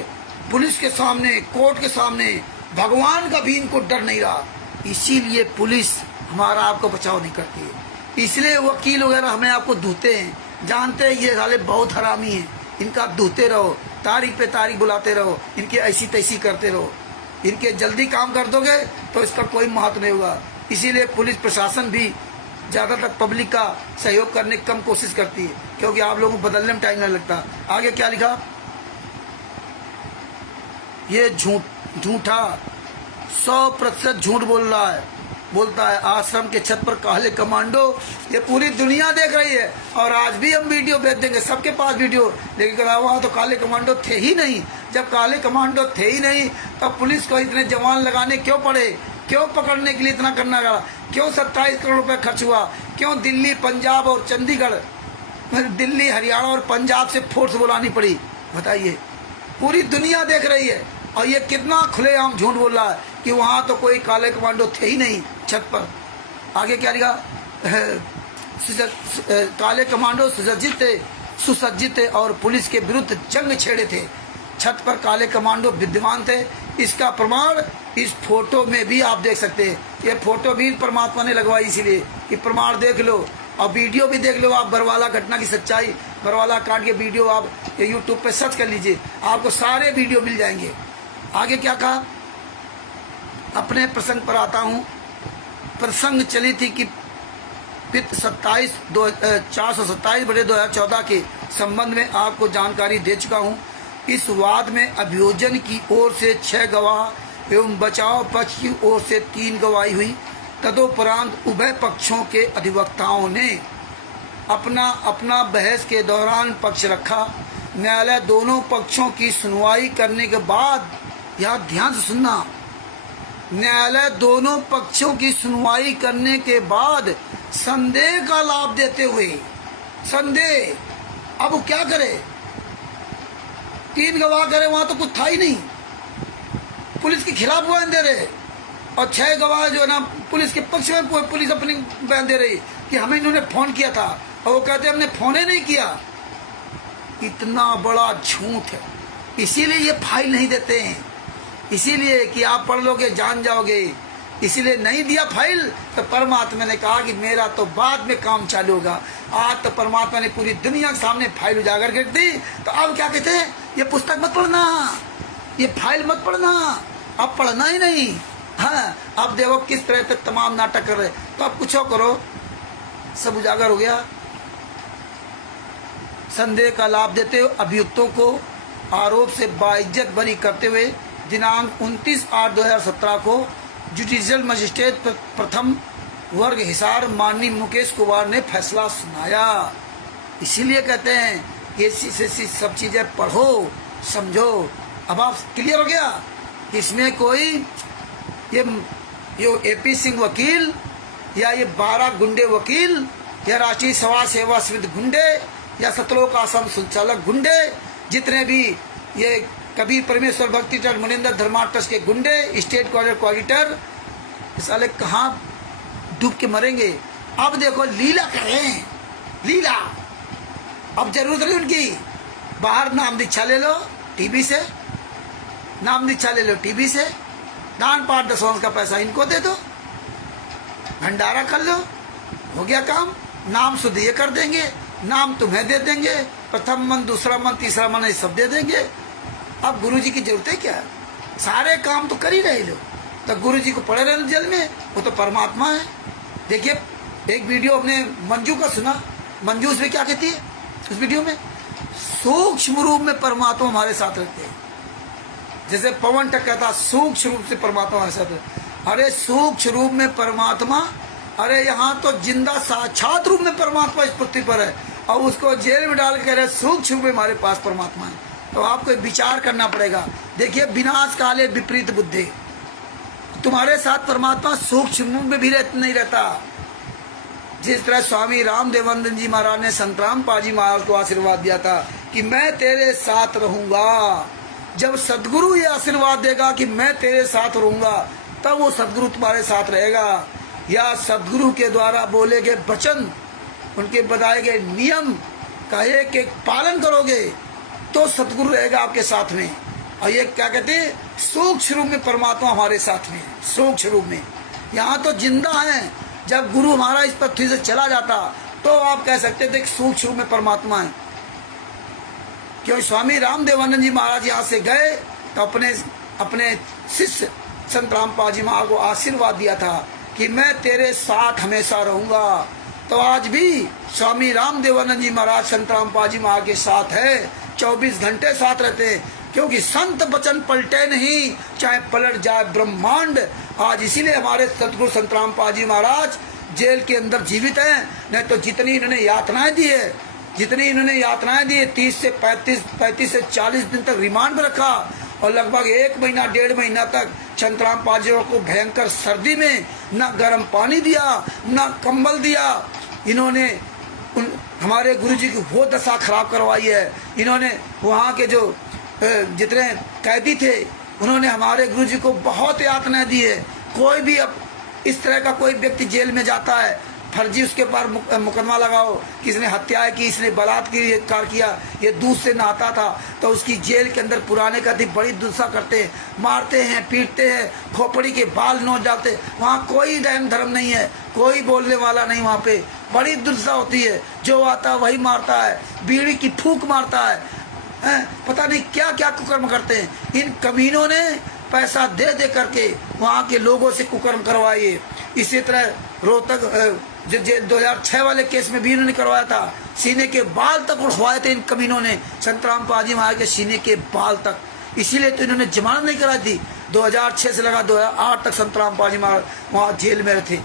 पुलिस के सामने, कोर्ट के सामने, भगवान का भी इनको डर नहीं रहा। इसीलिए पुलिस हमारा आपको बचाव नहीं करती है। इसलिए वकील वगैरह हमें आपको धूते हैं, जानते हैं ये साले बहुत हरामी हैं, इनका धूते रहो, तारीख पे तारीख बुलाते रहो, इनकी ऐसी तैसी करते रहो। इनके जल्दी काम कर दोगे तो इसका कोई महत्व नहीं होगा। इसीलिए पुलिस प्रशासन भी ज़्यादातर पब्लिक का सहयोग करने की कम कोशिश करती है, क्योंकि आप लोगों को बदलने में टाइम नहीं लगता। आगे क्या लिखा? ये झूठा 100% झूठ बोलता है। आश्रम के छत पर काले कमांडो, ये पूरी दुनिया देख रही है, और आज भी हम वीडियो भेज देंगे सबके पास वीडियो। लेकिन वहाँ तो काले कमांडो थे ही नहीं। जब काले कमांडो थे ही नहीं, तब पुलिस को इतने जवान लगाने क्यों पड़े? क्यों पकड़ने के लिए इतना करना पड़ा? क्यों 27 करोड़ रुपए खर्च हुआ? क्यों दिल्ली, पंजाब और चंडीगढ़, दिल्ली, हरियाणा और पंजाब से फोर्स बुलानी पड़ी? बताइए। पूरी दुनिया देख रही है और ये कितना खुलेआम झूठ बोल रहा है कि वहां तो कोई काले कमांडो थे ही नहीं छत पर। आगे क्या लिखा? काले कमांडो सुसज्जित थे और पुलिस के विरुद्ध जंग छेड़े थे। छत पर काले कमांडो विद्यमान थे। इसका प्रमाण इस फोटो में भी आप देख सकते हैं। ये फोटो भी परमात्मा ने लगवाई इसीलिए कि प्रमाण देख लो और वीडियो भी देख लो आप। बरवाला घटना की सच्चाई, बरवाला कांड के वीडियो आप यूट्यूब पे सर्च कर लीजिए, आपको सारे वीडियो मिल जाएंगे। आगे क्या कहा? अपने प्रसंग पर आता हूँ। प्रसंग चली थी कि पित 427/2014 के संबंध में आपको जानकारी दे चुका हूँ। इस वाद में अभियोजन की ओर से 6 गवाह एवं बचाव पक्ष की ओर से 3 गवाही हुई। तदोपरांत उभय पक्षों के अधिवक्ताओं ने अपना बहस के दौरान पक्ष रखा। न्यायालय दोनों पक्षों की सुनवाई करने के बाद, यहाँ ध्यान से सुनना, न्यायालय दोनों पक्षों की सुनवाई करने के बाद संदेह का लाभ देते हुए, संदेह, अब वो क्या करे? 3 गवाह करे, वहां तो कुछ था ही नहीं, पुलिस के खिलाफ बयान दे रहे, और 6 गवाह जो है ना पुलिस के पक्ष में, पुलिस अपनी बयान दे रही कि हमें इन्होंने फोन किया था, और वो कहते हमने फोन ही नहीं किया। इतना बड़ा झूठ है। इसीलिए ये फाइल नहीं देते हैं, इसीलिए कि आप पढ़ लोगे जान जाओगे, इसीलिए नहीं दिया फाइल। तो परमात्मा ने कहा कि मेरा तो बाद में काम चालू होगा। आज तो परमात्मा ने पूरी दुनिया के सामने फाइल उजागर कर दी। तो अब क्या कहते हैं? ये पुस्तक मत पढ़ना, ये फाइल मत पढ़ना, अब पढ़ना ही नहीं। हाँ, अब देखो किस तरह से तमाम नाटक कर रहे। तो अब कुछ करो, सब उजागर हो गया। संदेह का लाभ देते हुए अभियुक्तों को आरोप से बाइज्जत बरी करते हुए दिनांक 29/8/2017 को जुडिशियल मजिस्ट्रेट प्रथम वर्ग हिसार माननीय मुकेश कुमार ने फैसला सुनाया। इसीलिए कहते हैं ये सब चीजें पढ़ो, समझो। अब आप क्लियर हो गया? इसमें कोई ये एपी सिंह वकील या ये 12 गुंडे वकील या राष्ट्रीय समाज सेवा समिति गुंडे या सतलोक आश्रम संचालक गुंडे, जितने भी ये कबीर परमेश्वर भक्ति ट्रस्ट, मुनिंदर धर्मा ट्रस्ट के गुंडे, स्टेट कोऑर्डिनेटर, साले कहाँ डूब के मरेंगे। अब देखो लीला कर रहे हैं, लीला। अब जरूरत नहीं उनकी, बाहर नाम दीक्षा ले लो टीवी से, नाम दीक्षा ले लो टीवी से, दान पाठ दशवांश का पैसा इनको दे दो, भंडारा कर लो, हो गया काम। नाम शुद्ध ये कर देंगे, नाम तुम्हें दे देंगे, प्रथम मन, दूसरा मन, तीसरा मन, ये सब दे देंगे। अब गुरुजी की जरूरत है क्या? सारे काम तो कर ही रहे लोग, तो गुरुजी को पड़े रहने जेल में, वो तो परमात्मा है। देखिए एक वीडियो हमने मंजू का सुना, मंजू उसमें क्या कहती है उस वीडियो में? सूक्ष्म रूप में परमात्मा हमारे साथ रहते हैं। जैसे पवन टक कहता सूक्ष्म रूप से परमात्मा हमारे साथ रहते। अरे सूक्ष्म रूप में परमात्मा, अरे यहाँ तो जिंदा साक्षात रूप में परमात्मा इस पृथ्वी पर है, और उसको जेल में डाल के कह रहे सूक्ष्म रूप में हमारे पास परमात्मा है। तो आपको विचार करना पड़ेगा। देखिए विनाश काले विपरीत बुद्धि, तुम्हारे साथ परमात्मा सूक्ष्म रूप में भी नहीं रहता। जिस तरह स्वामी राम देवानंद जी महाराज ने संत रामपाल जी महाराज को आशीर्वाद दिया था कि मैं तेरे साथ रहूंगा, जब सदगुरु ये आशीर्वाद देगा कि मैं तेरे साथ रहूंगा, तब वो सदगुरु तुम्हारे साथ रहेगा। या सदगुरु के द्वारा बोले गए वचन, उनके बताए गए नियम का एक पालन करोगे तो सदगुरु रहेगा आपके साथ में। और ये क्या कहते हैं? सूक्ष्म रूप में परमात्मा हमारे साथ में, सूक्ष्म रूप में। यहाँ तो जिंदा है, जब गुरु हमारा इस पृथ्वी से चला जाता तो आप कह सकते थे सूक्ष्म रूप में परमात्मा है। क्यों? स्वामी राम देवानंद जी महाराज यहाँ से गए तो अपने शिष्य संत रामपाल जी महाराज को आशीर्वाद दिया था कि मैं तेरे साथ हमेशा रहूंगा। तो आज भी स्वामी राम देवानंद जी महाराज संत रामपाल जी महाराज के साथ है, 24 घंटे साथ रहते हैं, क्योंकि संत वचन पलटे नहीं, चाहे पलट जाए ब्रह्मांड। आज इसीलिए हमारे सतगुरु संत रामपाल जी महाराज जेल के अंदर जीवित हैं। नहीं तो जितनी इन्होंने यातनाएं दी है, 30 से 35 से 40 दिन तक रिमांड में रखा, और लगभग 1 महीना 1.5 महीना तक संतराम पाजी को भयंकर सर्दी में न गर्म पानी दिया, न कंबल दिया। इन्होंने हमारे गुरुजी की वो दशा खराब करवाई है। इन्होंने वहाँ के जो जितने कैदी थे उन्होंने हमारे गुरुजी को बहुत यातनाएं दी है। कोई भी अब इस तरह का कोई व्यक्ति जेल में जाता है, फर्जी उसके पार मुकदमा लगाओ कि इसने हत्याएं की, इसने बलात्कार किया, ये दूध से नहाता था, तो उसकी जेल के अंदर पुराने का बड़ी दुर्दशा करते हैं, मारते हैं, पीटते हैं, खोपड़ी के बाल नोच डालते हैं। वहाँ कोई रहम धर्म नहीं है, कोई बोलने वाला नहीं। वहाँ पे बड़ी दुर्दशा होती है, जो आता है वही मारता है, बीड़ी की फूंक मारता है, पता नहीं क्या क्या कुकर्म करते हैं। इन कमीनों ने पैसा दे दे करके वहाँ के लोगों से कुकर्म करवाइए। इसी तरह रोहतक जो 2006 वाले केस में भी इन्होंने करवाया था, सीने के बाल तक उठवाए थे इन कमीनों ने, संतराम पाजी महाराज के सीने के बाल तक। इसीलिए तो इन्होंने जमानत नहीं कराई थी। 2006 से लगा 2008 तक संतराम पाजी महाराज वहाँ जेल में थे।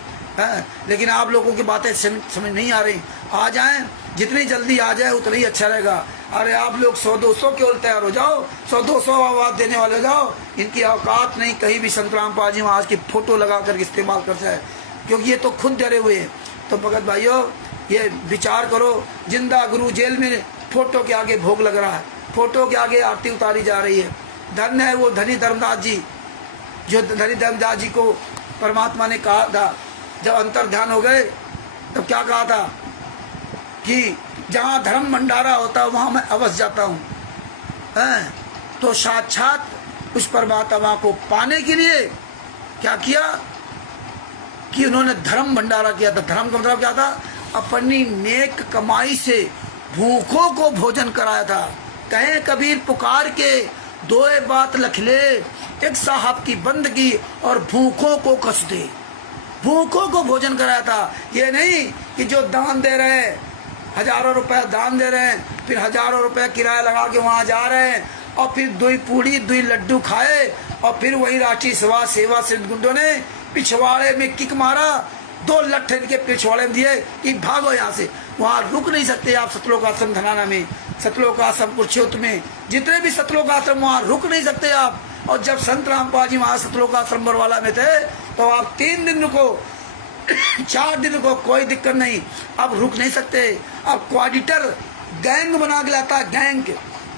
लेकिन आप लोगों की बातें समझ नहीं आ रही। आ जाएं, जितनी जल्दी आ जाए उतना ही अच्छा रहेगा। अरे आप लोग 100-200 के ओर तैयार हो जाओ, 100-200 आवाज देने वाले हो जाओ। इनकी औकात नहीं कहीं भी संतराम पाजी महाराज की फोटो लगा करके इस्तेमाल कर जाए, क्योंकि ये तो खुद डरे हुए हैं। तो भगत भाइयों, ये विचार करो, जिंदा गुरु जेल में फोटो के आगे भोग लग रहा है, फोटो के आगे आरती उतारी जा रही है। धन्य है वो धनी धर्मदास जी, जो धनी धर्मदास जी को परमात्मा ने कहा था, जब अंतर ध्यान हो गए तब क्या कहा था कि जहाँ धर्म भंडारा होता है वहाँ मैं अवश्य जाता हूँ। तो साक्षात उस परमात्मा को पाने के लिए क्या किया कि उन्होंने धर्म भंडारा किया था। धर्म का मतलब क्या था? अपनी नेक कमाई से भूखों को भोजन कराया था। कहे कबीर पुकार के दोए बात लख ले, एक साहब की बंदगी और भूखों को कस दे। भूखों को भोजन कराया था। ये नहीं कि जो दान दे रहे हैं, हजारों रुपए दान दे रहे हैं, फिर हजारों रुपए किराया लगा के वहाँ जा रहे हैं और फिर 2 पूड़ी 2 लड्डू खाए और फिर वही रांची सेवा से गुंडों ने पिछवाड़े में किक मारा, 2 लट्ठे इनके पिछवाड़े में दिए कि भागो यहाँ से। वहाँ रुक नहीं सकते आप। सतलोक आश्रम धनाना में, सतलोक आश्रम कुरुक्षेत्र में, जितने भी सतलोक आश्रम वहाँ रुक नहीं सकते आप। और जब संत रामपाल जी वहाँ सतलोक आश्रम बरवाला में थे तो आप 3 दिन रुको, 4 दिन रुको, कोई दिक्कत नहीं। अब रुक नहीं सकते। अब क्वाडिटर गैंग बना के लाता है, गैंग।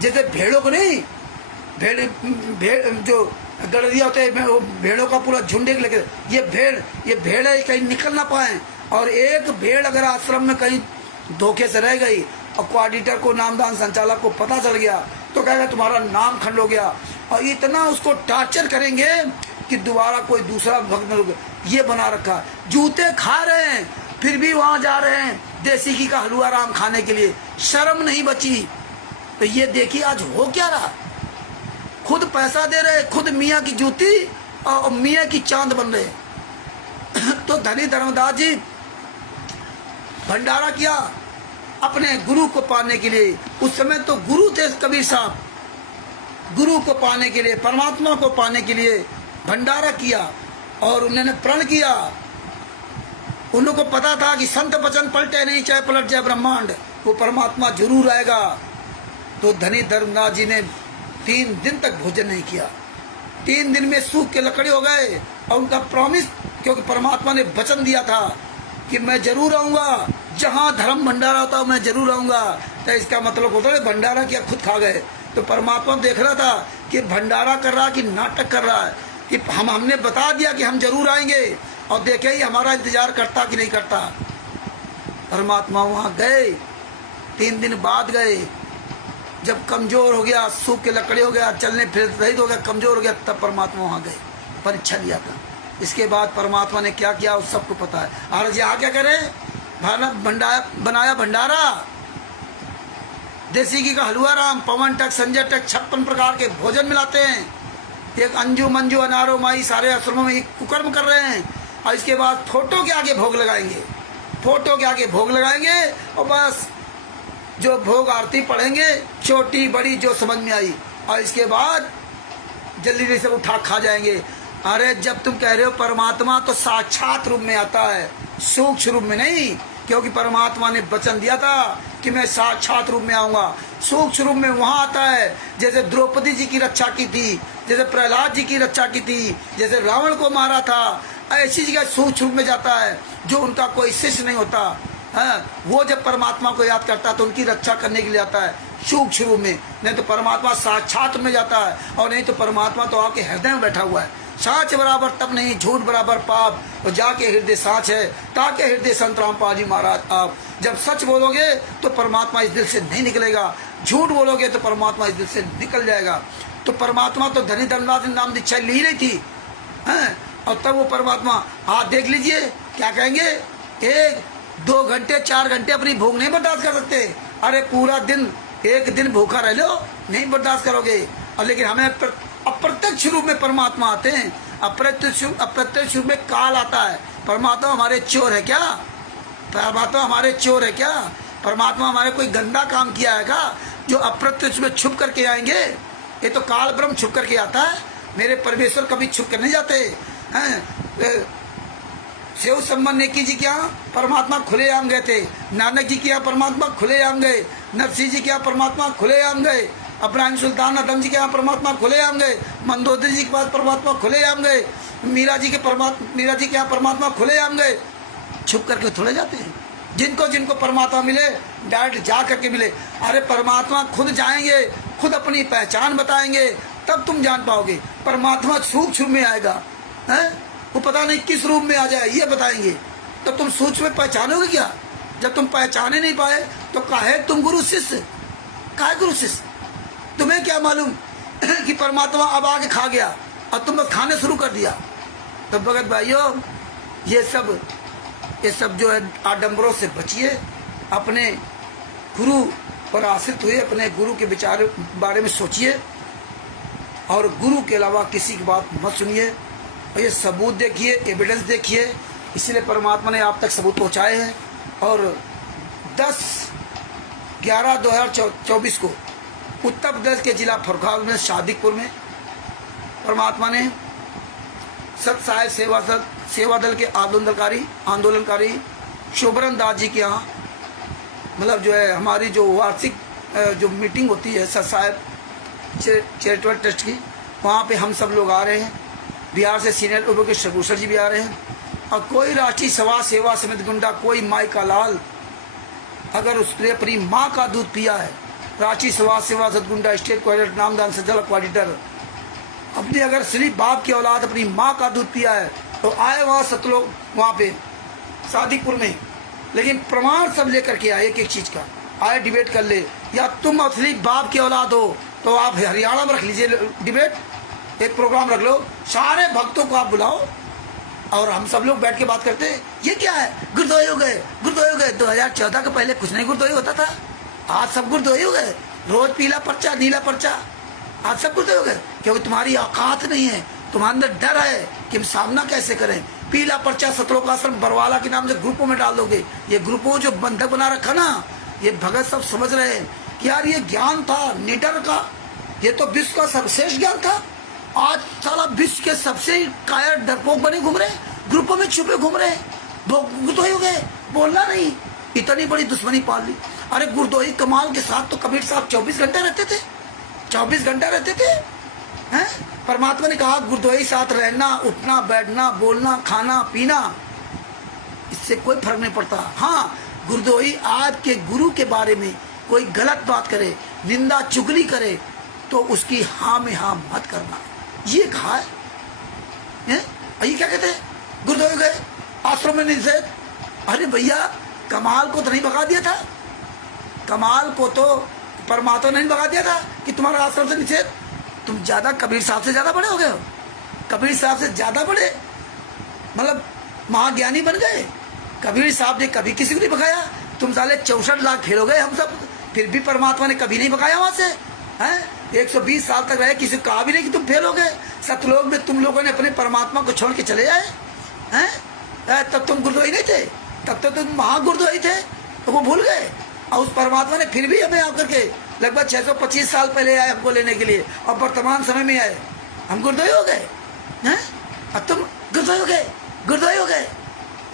जैसे भेड़ों को नहीं, भेड़ जो गड़रिया होते हैं, भेड़ों का पूरा झुंड लेके, ये भेड़ है, कहीं निकल ना पाए। और एक भेड़ अगर आश्रम में कहीं धोखे से रह गई और क्वाडिटर को, नामदान संचालक को पता चल गया तो कहेगा तुम्हारा नाम खंड हो गया। और इतना उसको टॉर्चर करेंगे कि दोबारा कोई दूसरा भक्त न रुके। ये बना रखा, जूते खा रहे हैं फिर भी वहां जा रहे हैं देसी घी का हलवा राम खाने के लिए, शर्म नहीं बची। तो ये देखिए आज हो क्या रहा। खुद पैसा दे रहे, खुद मियाँ की जूती और मियाँ की चांद बन रहे। तो धनी धर्मदास जी भंडारा किया अपने गुरु को पाने के लिए। उस समय तो गुरु थे कबीर साहब। गुरु को पाने के लिए, परमात्मा को पाने के लिए भंडारा किया और उन्होंने प्रण किया। उन लोगों को पता था कि संत वचन पलटे नहीं, चाहे पलट जाए ब्रह्मांड, वो परमात्मा जरूर आएगा। तो धनी धर्मदास जी ने 3 दिन तक भोजन नहीं किया। 3 दिन में सूख के लकड़ी हो गए। और उनका प्रॉमिस, क्योंकि परमात्मा ने वचन दिया था कि मैं जरूर आऊँगा, जहाँ धर्म भंडारा होता है मैं जरूर आऊँगा। तो इसका मतलब होता है भंडारा किया, खुद खा गए। तो परमात्मा देख रहा था कि भंडारा कर रहा कि नाटक कर रहा है, कि हमने बता दिया कि हम जरूर आएंगे और देखे ही हमारा इंतजार करता कि नहीं करता। परमात्मा वहाँ गए, 3 दिन बाद गए। जब कमजोर हो गया, सूख के लकड़ी हो गया, चलने फिर रहित हो गया, कमजोर हो गया, तब परमात्मा वहाँ गए, परीक्षा लिया था। इसके बाद परमात्मा ने क्या किया उस सबको पता है। और यहाँ क्या करें, बनाया भंडारा, देसी घी का हलवा राम, पवन टक, संजय टक, 56 प्रकार के भोजन मिलाते हैं। एक अंजू मंजू अनारो माई सारे आश्रमों में एक कुकर्म कर रहे हैं। और इसके बाद फोटो के आगे भोग लगाएंगे, फोटो के आगे भोग लगाएंगे और बस जो भोग आरती पढ़ेंगे, छोटी बड़ी जो समझ में आई, और इसके बाद जल्दी से उठा खा जाएंगे। अरे जब तुम कह रहे हो परमात्मा, तो साक्षात रूप में आता है, सूक्ष्म रूप में नहीं। क्योंकि परमात्मा ने वचन दिया था कि मैं साक्षात रूप में आऊंगा। सूक्ष्म रूप में वहां आता है जैसे द्रौपदी जी की रक्षा की थी, जैसे प्रहलाद जी की रक्षा की थी, जैसे रावण को मारा था। ऐसी जगह सूक्ष्म रूप में जाता है जो उनका कोई शिष्य नहीं होता है। वो जब परमात्मा को याद करता है तो उनकी रक्षा करने के लिए आता है सूक्ष्म रूप में। नहीं तो परमात्मा साक्षात में जाता है, और नहीं तो परमात्मा तो आके हृदय में बैठा हुआ है। साच बराबर तप नहीं, झूठ बराबर पाप, और जाके हृदय साच है, ताके हृदय संत रामपाल जी महाराज आप। जब सच बोलोगे तो परमात्मा इस दिल से नहीं निकलेगा, झूठ बोलोगे तो परमात्मा इस दिल से निकल जाएगा। तो परमात्मा तो धनी धनवाद नाम दीक्षा ली रही थी हैं, और तब वो परमात्मा आप देख लीजिए क्या कहेंगे, 1-2 घंटे 4 घंटे अपनी भूख नहीं बर्दाश्त कर सकते। अरे पूरा दिन, एक दिन भूखा रह लो, नहीं बर्दाश्त करोगे। और लेकिन हमें अप्रत्यक्ष रूप में परमात्मा आते हैं। अप्रत्यक्ष रूप में काल आता है। परमात्मा हमारे चोर है क्या? परमात्मा हमारे चोर है क्या? परमात्मा हमारे कोई गंदा काम किया है क्या जो अप्रत्यक्ष में छुप करके आएंगे? ये तो काल ब्रह्म छुप करके आता है। मेरे परमेश्वर कभी छुप कर नहीं जाते हैं। शिव सम्मान नेकी जी के यहाँ परमात्मा खुले आम गए थे, नानक जी के यहाँ परमात्मा खुले आम गए, नरसिंह जी के यहाँ परमात्मा खुले आम गए, अब्राहिम सुल्तान आदम जी के यहाँ परमात्मा खुले आम गए, मंदोदरी जी के पास परमात्मा खुले आम गए, मीरा जी के यहाँ परमात्मा खुले आम गए। छुप करके थोड़े जाते हैं। जिनको जिनको परमात्मा मिले डायरेक्ट जा करके मिले। अरे परमात्मा खुद जाएंगे, खुद अपनी पहचान बताएंगे, तब तुम जान पाओगे। परमात्मा सूक्ष्म में आएगा है, वो पता नहीं किस रूप में आ जाए ये बताएंगे, तो तुम सूक्ष्म में पहचानोगे क्या? जब तुम पहचाने नहीं पाए तो काहे तुम गुरु शिष्य? काहे गुरु शिष्य? तुम्हें क्या मालूम कि परमात्मा अब आके खा गया और तुम बस खाने शुरू कर दिया। तो भगत भाइयों, ये सब जो है आडंबरों से बचिए, अपने गुरु पर आश्रित हुए, अपने गुरु के विचार बारे में सोचिए, और गुरु के अलावा किसी की बात मत सुनिए। और ये सबूत देखिए, एविडेंस देखिए, इसलिए परमात्मा ने आप तक सबूत पहुंचाए हैं। और 10/11/2024 को उत्तर प्रदेश के जिला फरुखाबाद में शादीपुर में परमात्मा ने सत साहिब सेवा दल के आंदोलनकारी शोभरन दास जी के यहाँ, मतलब जो है हमारी जो वार्षिक जो मीटिंग होती है सत साहिब चैरिटेबल ट्रस्ट की, वहाँ पे हम सब लोग आ रहे हैं। बिहार से सीनियर एडवोकेट शगुसर जी भी आ रहे हैं, और कोई राष्ट्रीय समाज सेवा समिति गुंडा, कोई माई का लाल अगर उसने अपनी माँ का दूध पिया है, राष्ट्रीय समाज सेवा सदगुंडा स्टेट कोऑर्डिनेटर नामदान संचालक कोऑर्डिनेटर, अपने अगर सिर्फ बाप की औलाद अपनी माँ का दूध पिया है तो आए वहाँ सतलोग वहाँ पे शादीपुर में, लेकिन प्रमाण सब लेकर के आए एक एक चीज़ का, आए डिबेट कर ले। या तुम असली बाप की औलाद हो तो आप हरियाणा में रख लीजिए डिबेट, एक प्रोग्राम रख लो, सारे भक्तों को आप बुलाओ और हम सब लोग बैठ के बात करते हैं। ये क्या है? गुरुद्वारे हो गए, गुरुद्वारे हो गए। 2014 के पहले कुछ नहीं गुरुद्वारे होता था, आज सब गुरुद्वारे हो गए। रोज पीला पर्चा नीला पर्चा, आज सब गुरुद्वारे हो गए, क्योंकि तुम्हारी औकात नहीं है, तुम्हारे अंदर डर है कि हम सामना कैसे करें। पीला पर्चा सतलोक आश्रम बरवाला के नाम से ग्रुपों में डाल दोगे। ये ग्रुपों जो बंधक बना रखा ना, ये भगत सब समझ रहे हैं कि यार ये ज्ञान था निडर का, ये तो विश्व का सर्वश्रेष्ठ ज्ञान था। आज साला विश्व के सबसे कायर डरपोक बने घूम रहे, ग्रुपों में छुपे घूम रहे, गुरुद्वारे हो गए, बोलना नहीं, इतनी बड़ी दुश्मनी पाल ली। अरे गुरुद्वारे कमाल के साथ तो कबीर साहब 24 घंटे रहते थे, 24 घंटे रहते थे हैं। परमात्मा ने कहा गुरुद्वारे साथ रहना, उठना बैठना बोलना खाना पीना, इससे कोई फर्क नहीं पड़ता। हाँ, गुरुद्वारे आपके गुरु के बारे में कोई गलत बात करे, निंदा चुगली करे तो उसकी हाँ में हाँ मत करना, ये कहा है। ये क्या कहते हैं? गुरुद्वारे गए आश्रम में निषेध। अरे भैया, कमाल को तो नहीं भगा दिया था, कमाल को तो परमात्मा ने नहीं भगा दिया था कि तुम्हारा आश्रम से निषेध। तुम ज्यादा कबीर साहब से ज्यादा बड़े हो गए हो, कबीर साहब से ज्यादा बड़े मतलब महाज्ञानी बन गए। कबीर साहब ने कभी किसी को नहीं भगाया, तुम साले 64 लाख फेल हो गए हम सब, फिर भी परमात्मा ने कभी नहीं भगाया वहां से हैं। 120 साल तक रहे, किसी को कहा भी नहीं कि तुम फेल हो गए। सतलोक में तुम लोगों ने अपने परमात्मा को छोड़ के चले आए हैं। तब तुम गुरुद्वारे नहीं थे, तब तो तुम महागुरुद्वारे थे, तो वो भूल गए। और उस परमात्मा ने फिर भी हमें आकर के लगभग 625 साल पहले आए हमको लेने के लिए, और वर्तमान समय में आए, हम गुरुद्वारे हो गए हैं। अब तुम गुरुद्वारे हो गए, गुरुद्वारे हो गए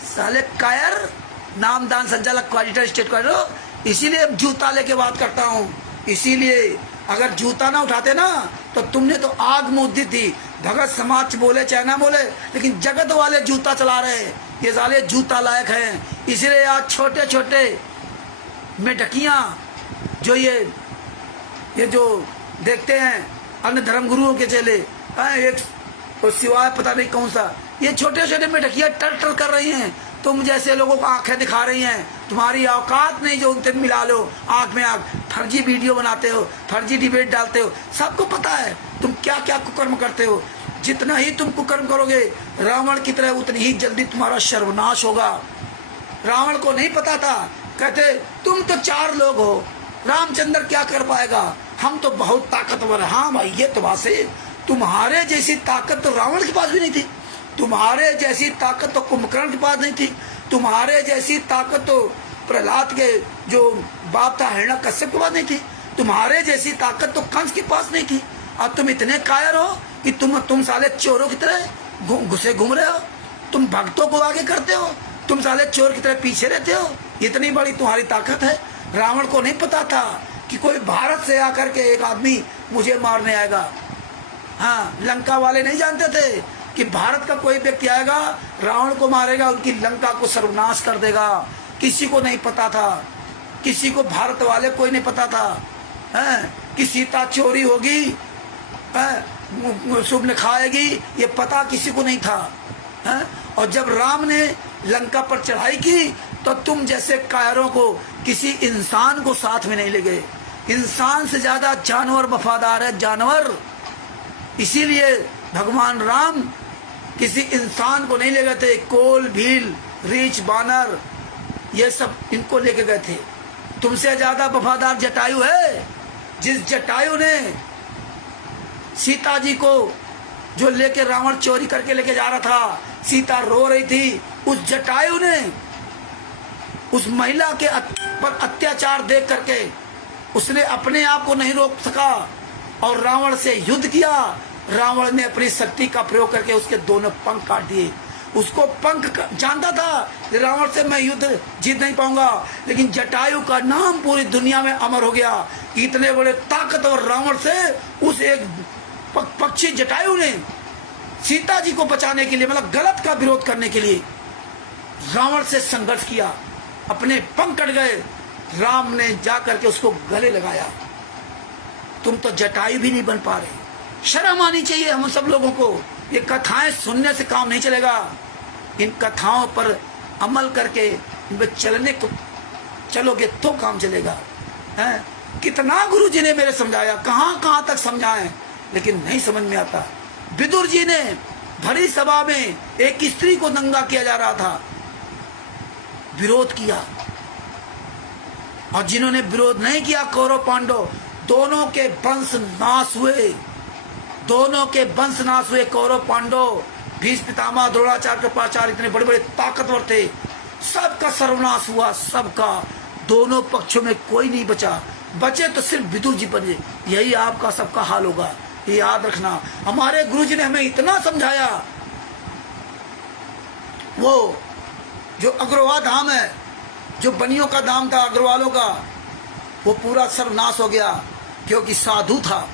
साले कायर। नामदान संचालक कोऑर्डिनेटर स्टेट कोऑर्डिनेटर, इसीलिए जूता लेके बात करता हूँ। इसीलिए अगर जूता ना उठाते ना तो तुमने तो आग मूद दी थी। भगत समाज बोले चाहे ना बोले, लेकिन जगत वाले जूता चला रहे हैं। ये साले जूता लायक हैं। इसलिए आज छोटे छोटे मेढकियाँ जो ये जो देखते हैं अन्य धर्म गुरुओं के चेले, एक और सिवाय पता नहीं कौन सा, ये छोटे छोटे मेढकियाँ टर टर कर रही हैं। तुम जैसे लोगों को आंखें दिखा रही हैं। तुम्हारी औकात नहीं जो उनसे मिला लो आंख में आंख। फर्जी वीडियो बनाते हो, फर्जी डिबेट डालते हो। सबको पता है तुम क्या क्या कुकर्म करते हो। जितना ही तुम कुकर्म करोगे रावण की तरह, उतनी ही जल्दी तुम्हारा सर्वनाश होगा। रावण को नहीं पता था, कहते तुम तो 4 लोग हो, रामचंद्र क्या कर पाएगा, हम तो बहुत ताकतवर है। हाँ भाई, ये तो बात सही। तुम्हारे जैसी ताकत तो रावण के पास भी नहीं थी। तुम्हारे जैसी ताकत तो कुंभकर्ण के पास नहीं थी। तुम्हारे जैसी ताकत तो प्रहलाद के जो बाप था हिरण्यकश्यप के पास नहीं थी। तुम्हारे जैसी ताकत तो कंस के पास नहीं थी। अब तुम इतने कायर हो कि तुम साले चोरों की तरह घुसे घूम रहे हो। तुम भक्तों को आगे करते हो, तुम साले चोर की तरह पीछे रहते हो। इतनी बड़ी तुम्हारी ताकत है। रावण को नहीं पता था कि कोई भारत से आकर के एक आदमी मुझे मारने आएगा। हाँ, लंका वाले नहीं जानते थे कि भारत का कोई व्यक्ति आएगा, रावण को मारेगा, उनकी लंका को सर्वनाश कर देगा। किसी को नहीं पता था, किसी को भारत वाले कोई नहीं पता था कि सीता चोरी होगी, शुभ खाएगी, ये पता किसी को नहीं था। और जब राम ने लंका पर चढ़ाई की तो तुम जैसे कायरों को किसी इंसान को साथ में नहीं ले गए। इंसान से ज्यादा जानवर वफादार है, जानवर। इसीलिए भगवान राम किसी इंसान को नहीं ले गए थे। कोल, भील, रीछ, बानर, ये सब इनको लेके गए थे। तुमसे ज्यादा वफादार जटायु है। जिस जटायु ने सीता जी को जो लेके रावण चोरी करके लेके जा रहा था, सीता रो रही थी, उस जटायु ने उस महिला के पर अत्याचार देख करके उसने अपने आप को नहीं रोक सका और रावण से युद्ध किया। रावण ने अपनी शक्ति का प्रयोग करके उसके दोनों पंख काट दिए। उसको पंख जानता था कि रावण से मैं युद्ध जीत नहीं पाऊंगा, लेकिन जटायु का नाम पूरी दुनिया में अमर हो गया। इतने बड़े ताकतवर रावण से उस एक पक्षी जटायु ने सीता जी को बचाने के लिए, मतलब गलत का विरोध करने के लिए रावण से संघर्ष किया। अपने पंख कट गए, राम ने जाकर के उसको गले लगाया। तुम तो जटायु भी नहीं बन पा रहे। शर्म आनी चाहिए हम सब लोगों को। ये कथाएं सुनने से काम नहीं चलेगा। इन कथाओं पर अमल करके इन पर चलने को चलोगे तो काम चलेगा। हैं? कितना गुरु जी ने मेरे समझाया, कहाँ तक समझाएं, लेकिन नहीं समझ में आता। विदुर जी ने भरी सभा में एक स्त्री को दंगा किया जा रहा था, विरोध किया। और जिन्होंने विरोध नहीं किया, कौरव पांडव दोनों के वंश नाश हुए। दोनों के वंश नाश हुए। कौरव पांडव, भीष्म पितामह, द्रोणाचार्य, कृपाचार्य इतने बड़े बड़े ताकतवर थे, सबका सर्वनाश हुआ, सबका। दोनों पक्षों में कोई नहीं बचा। बचे तो सिर्फ विदुर जी बचे। यही आपका सबका हाल होगा, ये याद रखना। हमारे गुरु जी ने हमें इतना समझाया। वो जो अग्रवा धाम है, जो बनियों का धाम था अग्रवालों का, वो पूरा सर्वनाश हो गया क्योंकि साधु था।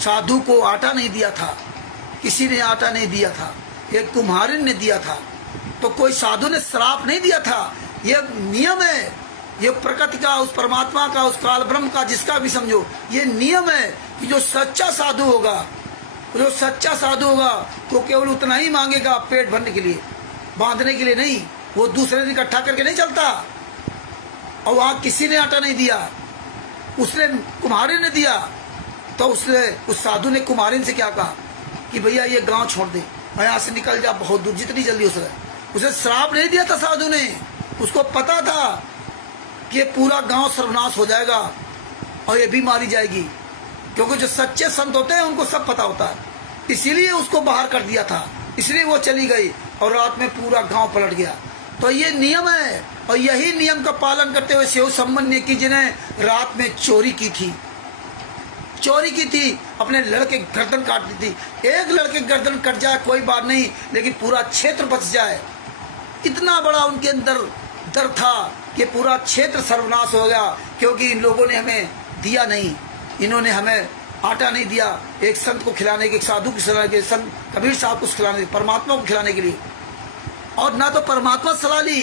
साधु को आटा नहीं दिया था, किसी ने आटा नहीं दिया था, एक कुम्हारिन ने दिया था। तो कोई साधु ने श्राप नहीं दिया था। ये नियम है, ये प्रकृति का, उस परमात्मा का, उस काल ब्रह्म का, जिसका भी समझो, ये नियम है कि जो सच्चा साधु होगा, जो सच्चा साधु होगा तो केवल उतना ही मांगेगा पेट भरने के लिए, बांधने के लिए नहीं। वो दूसरे दिन इकट्ठा करके नहीं चलता। और वहां किसी ने आटा नहीं दिया, उसने कुम्हारिन ने दिया। तो उसने, उस साधु ने कुम्हारिन से क्या कहा कि भैया ये गांव छोड़ दे, यहाँ से निकल जा बहुत दूर, जितनी जल्दी हो सके। उसे श्राप नहीं दिया था साधु ने। उसको पता था कि ये पूरा गांव सर्वनाश हो जाएगा और ये भी मारी जाएगी, क्योंकि जो सच्चे संत होते हैं उनको सब पता होता है। इसीलिए उसको बाहर कर दिया था, इसलिए वो चली गई और रात में पूरा गांव पलट गया। तो ये नियम है, और यही नियम का पालन करते हुए शिव सम्मन ने की, जिन्हें रात में चोरी की थी, अपने लड़के गर्दन काट दी थी। एक लड़के गर्दन कट जाए कोई बात नहीं, लेकिन पूरा क्षेत्र बच जाए, इतना बड़ा उनके अंदर डर था कि पूरा क्षेत्र सर्वनाश हो गया, क्योंकि इन लोगों ने हमें दिया नहीं, इन्होंने हमें आटा नहीं दिया एक संत को खिलाने के, एक साधु को खिलाने के, संत कबीर साहब को खिलाने, परमात्मा को खिलाने के लिए। और ना तो परमात्मा सलाह ली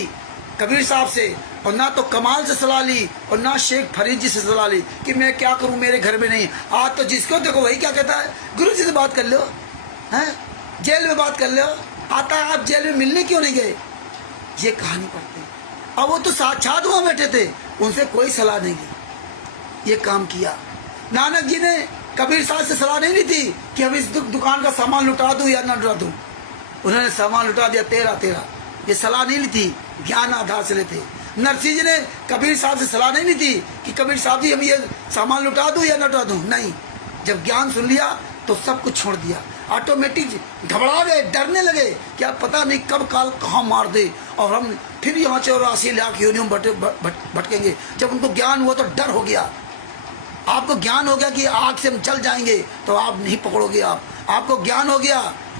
कबीर साहब से, और ना तो कमाल से सलाह ली, और ना शेख फरीद जी से सलाह ली कि मैं क्या करूं, मेरे घर में नहीं। आज तो जिसको देखो वही क्या कहता है, गुरु जी से बात कर लो, हैं जेल में बात कर लो, आता है आप जेल में मिलने क्यों नहीं गए, ये कहानी पढ़ते हैं। अब वो तो साक्षात वहां बैठे थे, उनसे कोई सलाह नहीं की, ये काम किया। नानक जी ने कबीर साहब से सलाह नहीं ली थी कि अब इस दुकान का सामान लुटा दूं या ना लुटा दूं, उन्होंने सामान लुटा दिया तेरा तेरा, ये सलाह नहीं ली थी, ज्ञान आधार से लेते। नरसिंह जी ने कबीर साहब से सलाह नहीं ली थी कि कबीर साहब जी हम ये सामान लुटा दूं या न लुटा दूं, नहीं, जब ज्ञान सुन लिया तो सब कुछ छोड़ दिया, ऑटोमेटिक घबरा गए, डरने लगे, क्या पता नहीं कब काल कहाँ मार दे और हम फिर यहाँ 84 लाख योनियों में भटकेंगे। जब उनको ज्ञान हुआ तो डर हो गया। आपको ज्ञान हो गया कि आग से हम जल जाएंगे तो आप नहीं पकड़ोगे, आपको ज्ञान हो गया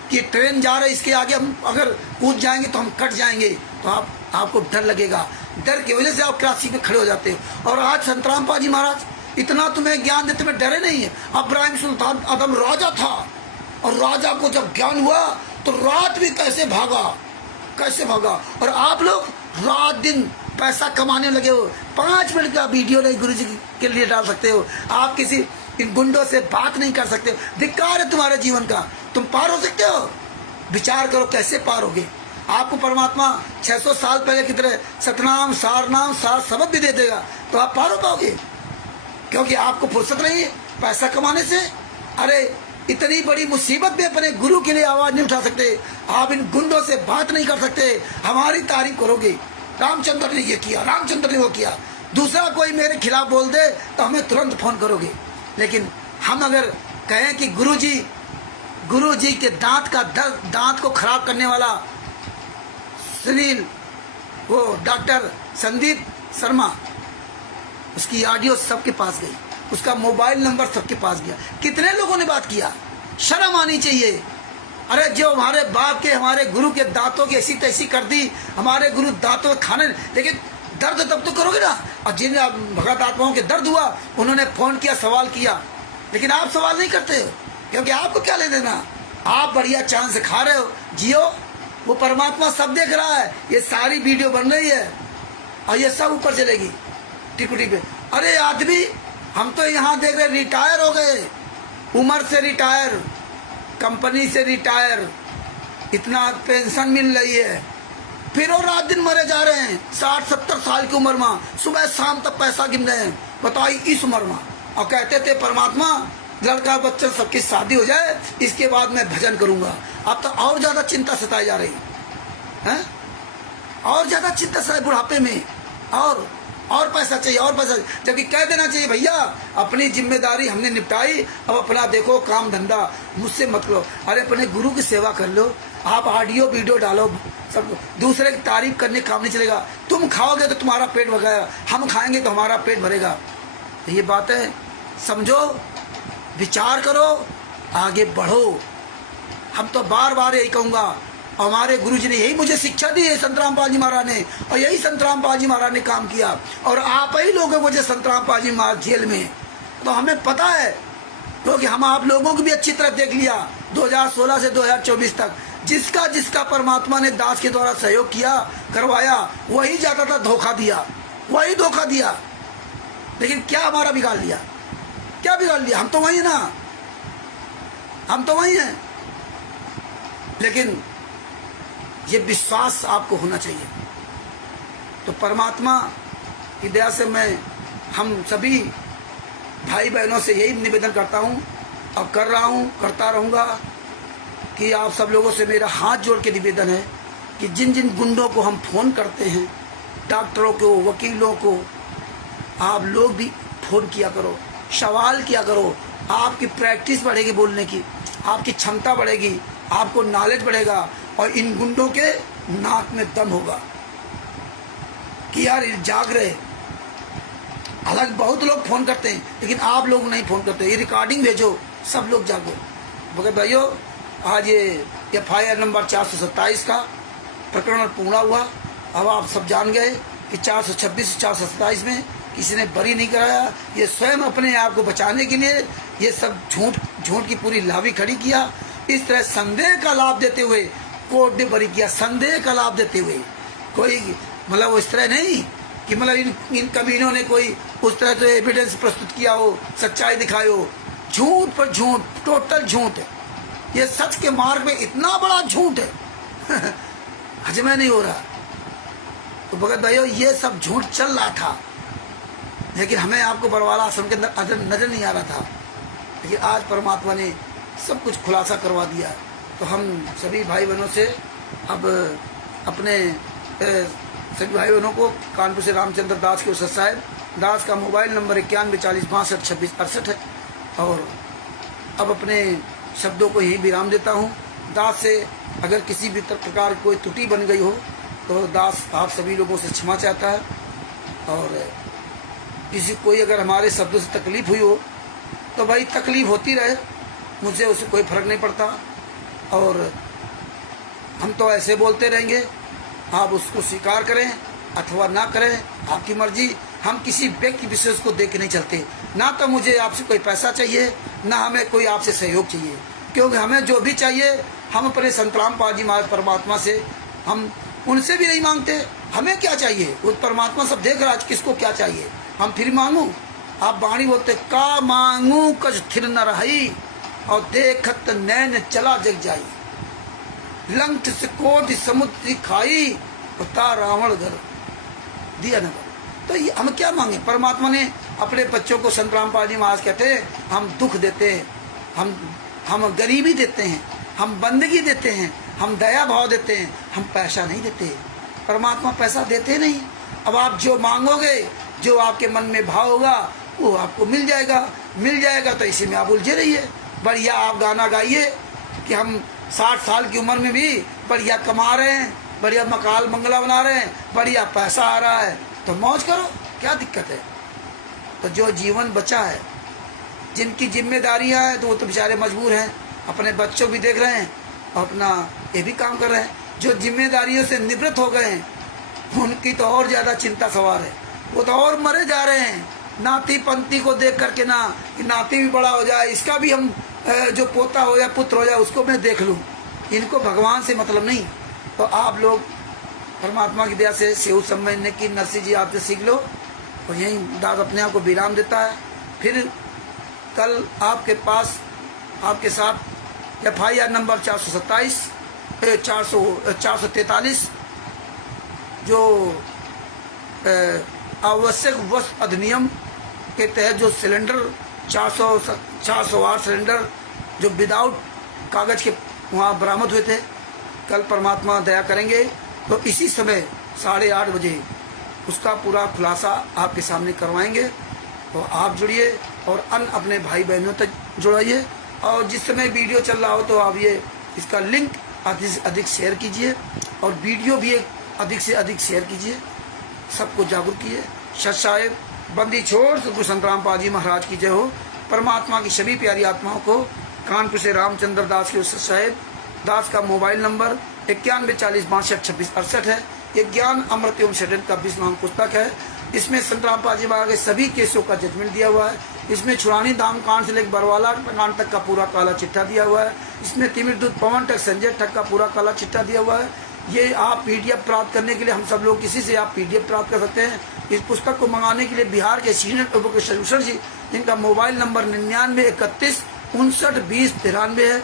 कि ट्रेन जा रहे इसके आगे हम अगर कूद जाएंगे तो हम कट जाएंगे, तो आपको डर लगेगा, डर की वजह से आप क्रासी पे खड़े हो जाते हो। और आज संत रामपाल जी महाराज इतना तुम्हें ज्ञान देते में डरे नहीं है। अब्राहिम सुल्तान आदम राजा था, और राजा को जब ज्ञान हुआ तो रात भी कैसे भागा, और आप लोग रात दिन पैसा कमाने लगे हो। 5 मिनट का वीडियो नहीं गुरु जी के लिए डाल सकते हो, आप किसी इन गुंडों से बात नहीं कर सकते हो, धिक्कार है तुम्हारे जीवन का। तुम पार हो सकते हो, विचार करो कैसे पार होगे। आपको परमात्मा 600 साल पहले की तरह सतनाम सारनाम सार शब्द भी दे देगा तो आप पार हो पाओगे, क्योंकि आपको फुर्सत नहीं है पैसा कमाने से। अरे इतनी बड़ी मुसीबत में अपने गुरु के लिए आवाज नहीं उठा सकते, आप इन गुंडों से बात नहीं कर सकते, हमारी तारीफ करोगे, रामचंद्र ने ये किया, रामचंद्र ने वो किया, दूसरा कोई मेरे खिलाफ बोल दे तो हमें तुरंत फोन करोगे। लेकिन हम अगर कहें कि गुरु जी के दांत को खराब करने वाला सुनील, वो डॉक्टर संदीप शर्मा, उसकी ऑडियो सबके पास गई, उसका मोबाइल नंबर सबके पास गया, कितने लोगों ने बात किया, शर्म आनी चाहिए। अरे जो हमारे बाप के हमारे गुरु के दांतों की ऐसी तैसी कर दी, हमारे गुरु दांतों खाने, लेकिन दर्द तब तो करोगे ना। और जिन भगत आत्माओं के दर्द हुआ उन्होंने फोन किया, सवाल किया, लेकिन आप सवाल नहीं करते हो, क्योंकि आपको क्या ले देना, आप बढ़िया चांद से खा रहे हो, जियो, वो परमात्मा सब देख रहा है। ये सारी वीडियो बन रही है और ये सब ऊपर चलेगी टिकुटी पे। अरे आदमी हम तो यहाँ देख रहे रिटायर हो गए, उम्र से रिटायर, कंपनी से रिटायर, इतना पेंशन मिल रही है, फिर और रात दिन मरे जा रहे हैं 60-70 साल की उम्र में, सुबह शाम तक पैसा गिन रहे हैं, बताइए इस उम्र में। और कहते थे परमात्मा लड़का बच्चा सबकी शादी हो जाए इसके बाद मैं भजन करूंगा। अब तो और ज्यादा चिंता सताई जा रही है, और ज्यादा चिंता सताई बुढ़ापे में, और पैसा चाहिए, और पैसा, जबकि कह देना चाहिए भैया अपनी जिम्मेदारी हमने निपटाई, अब अपना देखो काम धंधा, मुझसे मत लो। अरे अपने गुरु की सेवा कर लो, आप ऑडियो वीडियो डालो, सब दूसरे की तारीफ करने काम नहीं चलेगा। तुम खाओगे तो तुम्हारा पेट भरेगा, हम खाएंगे तो हमारा पेट भरेगा। ये बातें समझो, विचार करो, आगे बढ़ो। हम तो बार बार यही कहूँगा, हमारे गुरुजी ने यही मुझे शिक्षा दी है, संत रामपाल जी महाराज ने, और यही संत रामपाल जी महाराज ने काम किया, और आप ही लोगों को संत रामपाल जी महाराज जेल में, तो हमें पता है, क्योंकि हम आप लोगों को भी अच्छी तरह देख लिया 2016 से 2024 तक, जिसका परमात्मा ने दास के द्वारा सहयोग किया, करवाया, वही जाता था धोखा दिया, वही धोखा दिया। लेकिन क्या हमारा बिगाड़ लिया, क्या बिगाड़ लिया? हम तो वही ना, हम तो वही हैं। लेकिन ये विश्वास आपको होना चाहिए। तो परमात्मा की दया से मैं हम सभी भाई बहनों से यही निवेदन करता हूँ, और कर रहा हूँ, करता रहूँगा, कि आप सब लोगों से मेरा हाथ जोड़ के निवेदन है कि जिन जिन गुंडों को हम फ़ोन करते हैं, डॉक्टरों को, वकीलों को, आप लोग भी फ़ोन किया करो, सवाल किया करो, आपकी प्रैक्टिस बढ़ेगी बोलने की, आपकी क्षमता बढ़ेगी, आपको नॉलेज बढ़ेगा, और इन गुंडों के नाक में दम होगा कि यार जाग रहे। अलग बहुत लोग फ़ोन करते हैं, लेकिन आप लोग नहीं फ़ोन करते। ये रिकॉर्डिंग भेजो, सब लोग जागो। मगर भाइयों, आज ये FIR नंबर 427 का प्रकरण पूरा हुआ। अब आप सब जान गए कि 426 427 में किसी ने बरी नहीं कराया। ये स्वयं अपने आप को बचाने के लिए ये सब झूठ की पूरी लावी खड़ी किया। इस तरह संदेह का लाभ देते हुए कोर्ट ने बरी किया। संदेह का लाभ देते हुए, कोई मतलब वो इस तरह नहीं कि मतलब इन कमीनों ने कोई उस तरह से एविडेंस प्रस्तुत किया हो, सच्चाई दिखाई हो। झूठ पर झूठ, टोटल झूठ है। ये सच के मार्ग में इतना बड़ा झूठ है हजमे नहीं हो रहा। तो भगत भाइयों, ये सब झूठ चल रहा था, लेकिन हमें आपको बरवाला आश्रम के अंदर नजर नहीं आ रहा था। लेकिन आज परमात्मा ने सब कुछ खुलासा करवा दिया। तो हम सभी भाई बहनों से अब अपने सभी भाई बहनों को कानपुर से रामचंद्र दास के उस्ताद साहब, दास का मोबाइल नंबर 91 40 62 26 68 है। और अब अपने शब्दों को यही विराम देता हूँ। दास से अगर किसी भी प्रकार कोई त्रुटि बन गई हो तो दास आप सभी लोगों से क्षमा चाहता है। और किसी कोई अगर हमारे शब्दों से तकलीफ हुई हो तो भाई तकलीफ होती रहे, मुझे उससे कोई फर्क नहीं पड़ता। और हम तो ऐसे बोलते रहेंगे, आप उसको स्वीकार करें अथवा ना करें, आपकी मर्जी। हम किसी व्यक्ति विशेष को देख के नहीं चलते। ना तो मुझे आपसे कोई पैसा चाहिए, ना हमें कोई आपसे सहयोग चाहिए, क्योंकि हमें जो भी चाहिए हम अपने संत रामपाल जी महाराज परमात्मा से, हम उनसे भी नहीं मांगते। हमें क्या चाहिए, वो परमात्मा सब देख रहा है किसको क्या चाहिए। हम फिर मांगू, आप बाणी बोलते का मांगू कछ थिर न रही, और देखत नैन चला जग जाई, लंक से कोटि समुद्र खाई, उता रावण घर दिया नगर। तो ये हम क्या मांगे। परमात्मा ने अपने बच्चों को संत रामपाल जी महाराज कहते हैं, हम दुख देते हैं, हम गरीबी देते हैं, हम बंदगी देते हैं, हम दया भाव देते हैं, हम पैसा नहीं देते। परमात्मा पैसा देते नहीं। अब आप जो मांगोगे, जो आपके मन में भाव होगा वो आपको मिल जाएगा। मिल जाएगा तो इसी में आप उलझे रहिए। बढ़िया आप गाना गाइए कि हम 60 साल की उम्र में भी बढ़िया कमा रहे हैं, बढ़िया मकान बंगला बना रहे हैं, बढ़िया पैसा आ रहा है, तो मौज करो, क्या दिक्कत है। तो जो जीवन बचा है, जिनकी जिम्मेदारियां हैं, तो वो तो बेचारे मजबूर हैं, अपने बच्चों भी देख रहे हैं और अपना ये भी काम कर रहे हैं। जो जिम्मेदारियों से निवृत्त हो गए हैं उनकी तो और ज़्यादा चिंता सवार है, वो तो और मरे जा रहे हैं। नाती पंथी को देख करके ना, कि नाती भी बड़ा हो जाए, इसका भी हम जो पोता हो जाए, पुत्र हो जाए, उसको मैं देख लूँ। इनको भगवान से मतलब नहीं। तो आप लोग परमात्मा की दया से सेव समझने की नरसिंह जी आपसे सीख लो। और यही दाद अपने आप को विराम देता है। फिर कल आपके पास आपके साथ FIR नंबर 443 जो आवश्यक वस्तु अधिनियम के तहत जो सिलेंडर 408 सिलेंडर जो विदाउट कागज के वहाँ बरामद हुए थे, कल परमात्मा दया करेंगे तो इसी समय 8:30 बजे उसका पूरा खुलासा आपके सामने करवाएंगे। तो आप जुड़िए और अन्य अपने भाई बहनों तक जुड़ाइए। और जिस समय वीडियो चल रहा हो तो आप ये इसका लिंक अधिक से अधिक शेयर कीजिए और वीडियो भी अधिक से अधिक शेयर कीजिए, सबको जागरूक कीजिए। सत बंदी छोड़ गुरु संत रामपाल जी महाराज की जय हो। परमात्मा की सभी प्यारी आत्माओं को कानपुर से रामचंद्र दास के उस्ताद साहेब, दास का मोबाइल नंबर 91 40 62 26 68 है। ये ज्ञान अमृत एवं षड्यंत्र का 20वां पुस्तक है। इसमें संत रामपाल जी महाराज के सभी केसों का जजमेंट दिया हुआ है। इसमें छुड़ानी धाम कांड से लेकर बरवाला कांड तक का पूरा काला चिट्ठा दिया हुआ है। इसमें तिमिर दूत पवन तक संजय तक का पूरा काला चिट्ठा दिया हुआ है। ये आप PDF प्राप्त करने के लिए हम सब लोग किसी से आप PDF प्राप्त कर सकते हैं। इस पुस्तक को मंगाने के लिए बिहार के सीनियर एडवोकेट सॉल्यूशन जी, जिनका मोबाइल नंबर 99 31 59 20 93 है,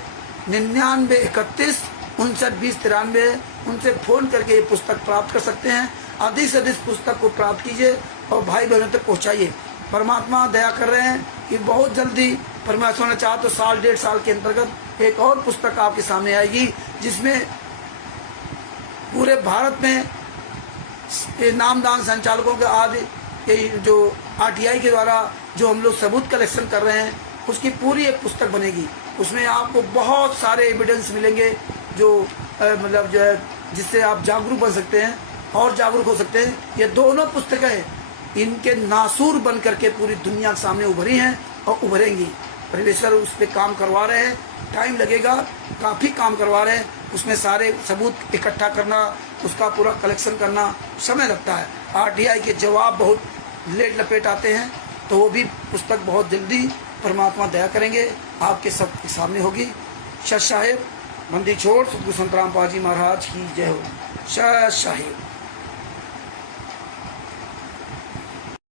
99 31 59 20 93 है। उनसे फ़ोन करके ये पुस्तक प्राप्त कर सकते हैं। अधिक से अधिक पुस्तक को प्राप्त कीजिए और भाई बहनों तक पहुँचाइए। परमात्मा दया कर रहे हैं कि बहुत जल्दी परमात्मा ने चाहा तो 1.5 साल के अंतर्गत एक और पुस्तक आपके सामने आएगी, जिसमें पूरे भारत में नामदान संचालकों के आदि जो RTI के द्वारा जो हम लोग सबूत कलेक्शन कर रहे हैं, उसकी पूरी एक पुस्तक बनेगी। उसमें आपको बहुत सारे एविडेंस मिलेंगे जो मतलब जो है जिससे आप जागरूक बन सकते हैं और जागरूक हो सकते हैं। ये दोनों पुस्तकें इनके नासूर बन करके पूरी दुनिया के सामने उभरी हैं और उभरेंगी। परमेश्वर उस पर काम करवा रहे हैं, टाइम लगेगा, काफ़ी काम करवा रहे हैं। उसमें सारे सबूत इकट्ठा करना, उसका पूरा कलेक्शन करना समय लगता है। आरटीआई के जवाब बहुत लेट लपेट आते हैं, तो वो भी पुस्तक बहुत जल्दी परमात्मा दया करेंगे आपके सब सामने होगी। सत साहेब, बंदी छोड़ सतगुरु संत रामपाल जी महाराज की जय हो। सत साहेब।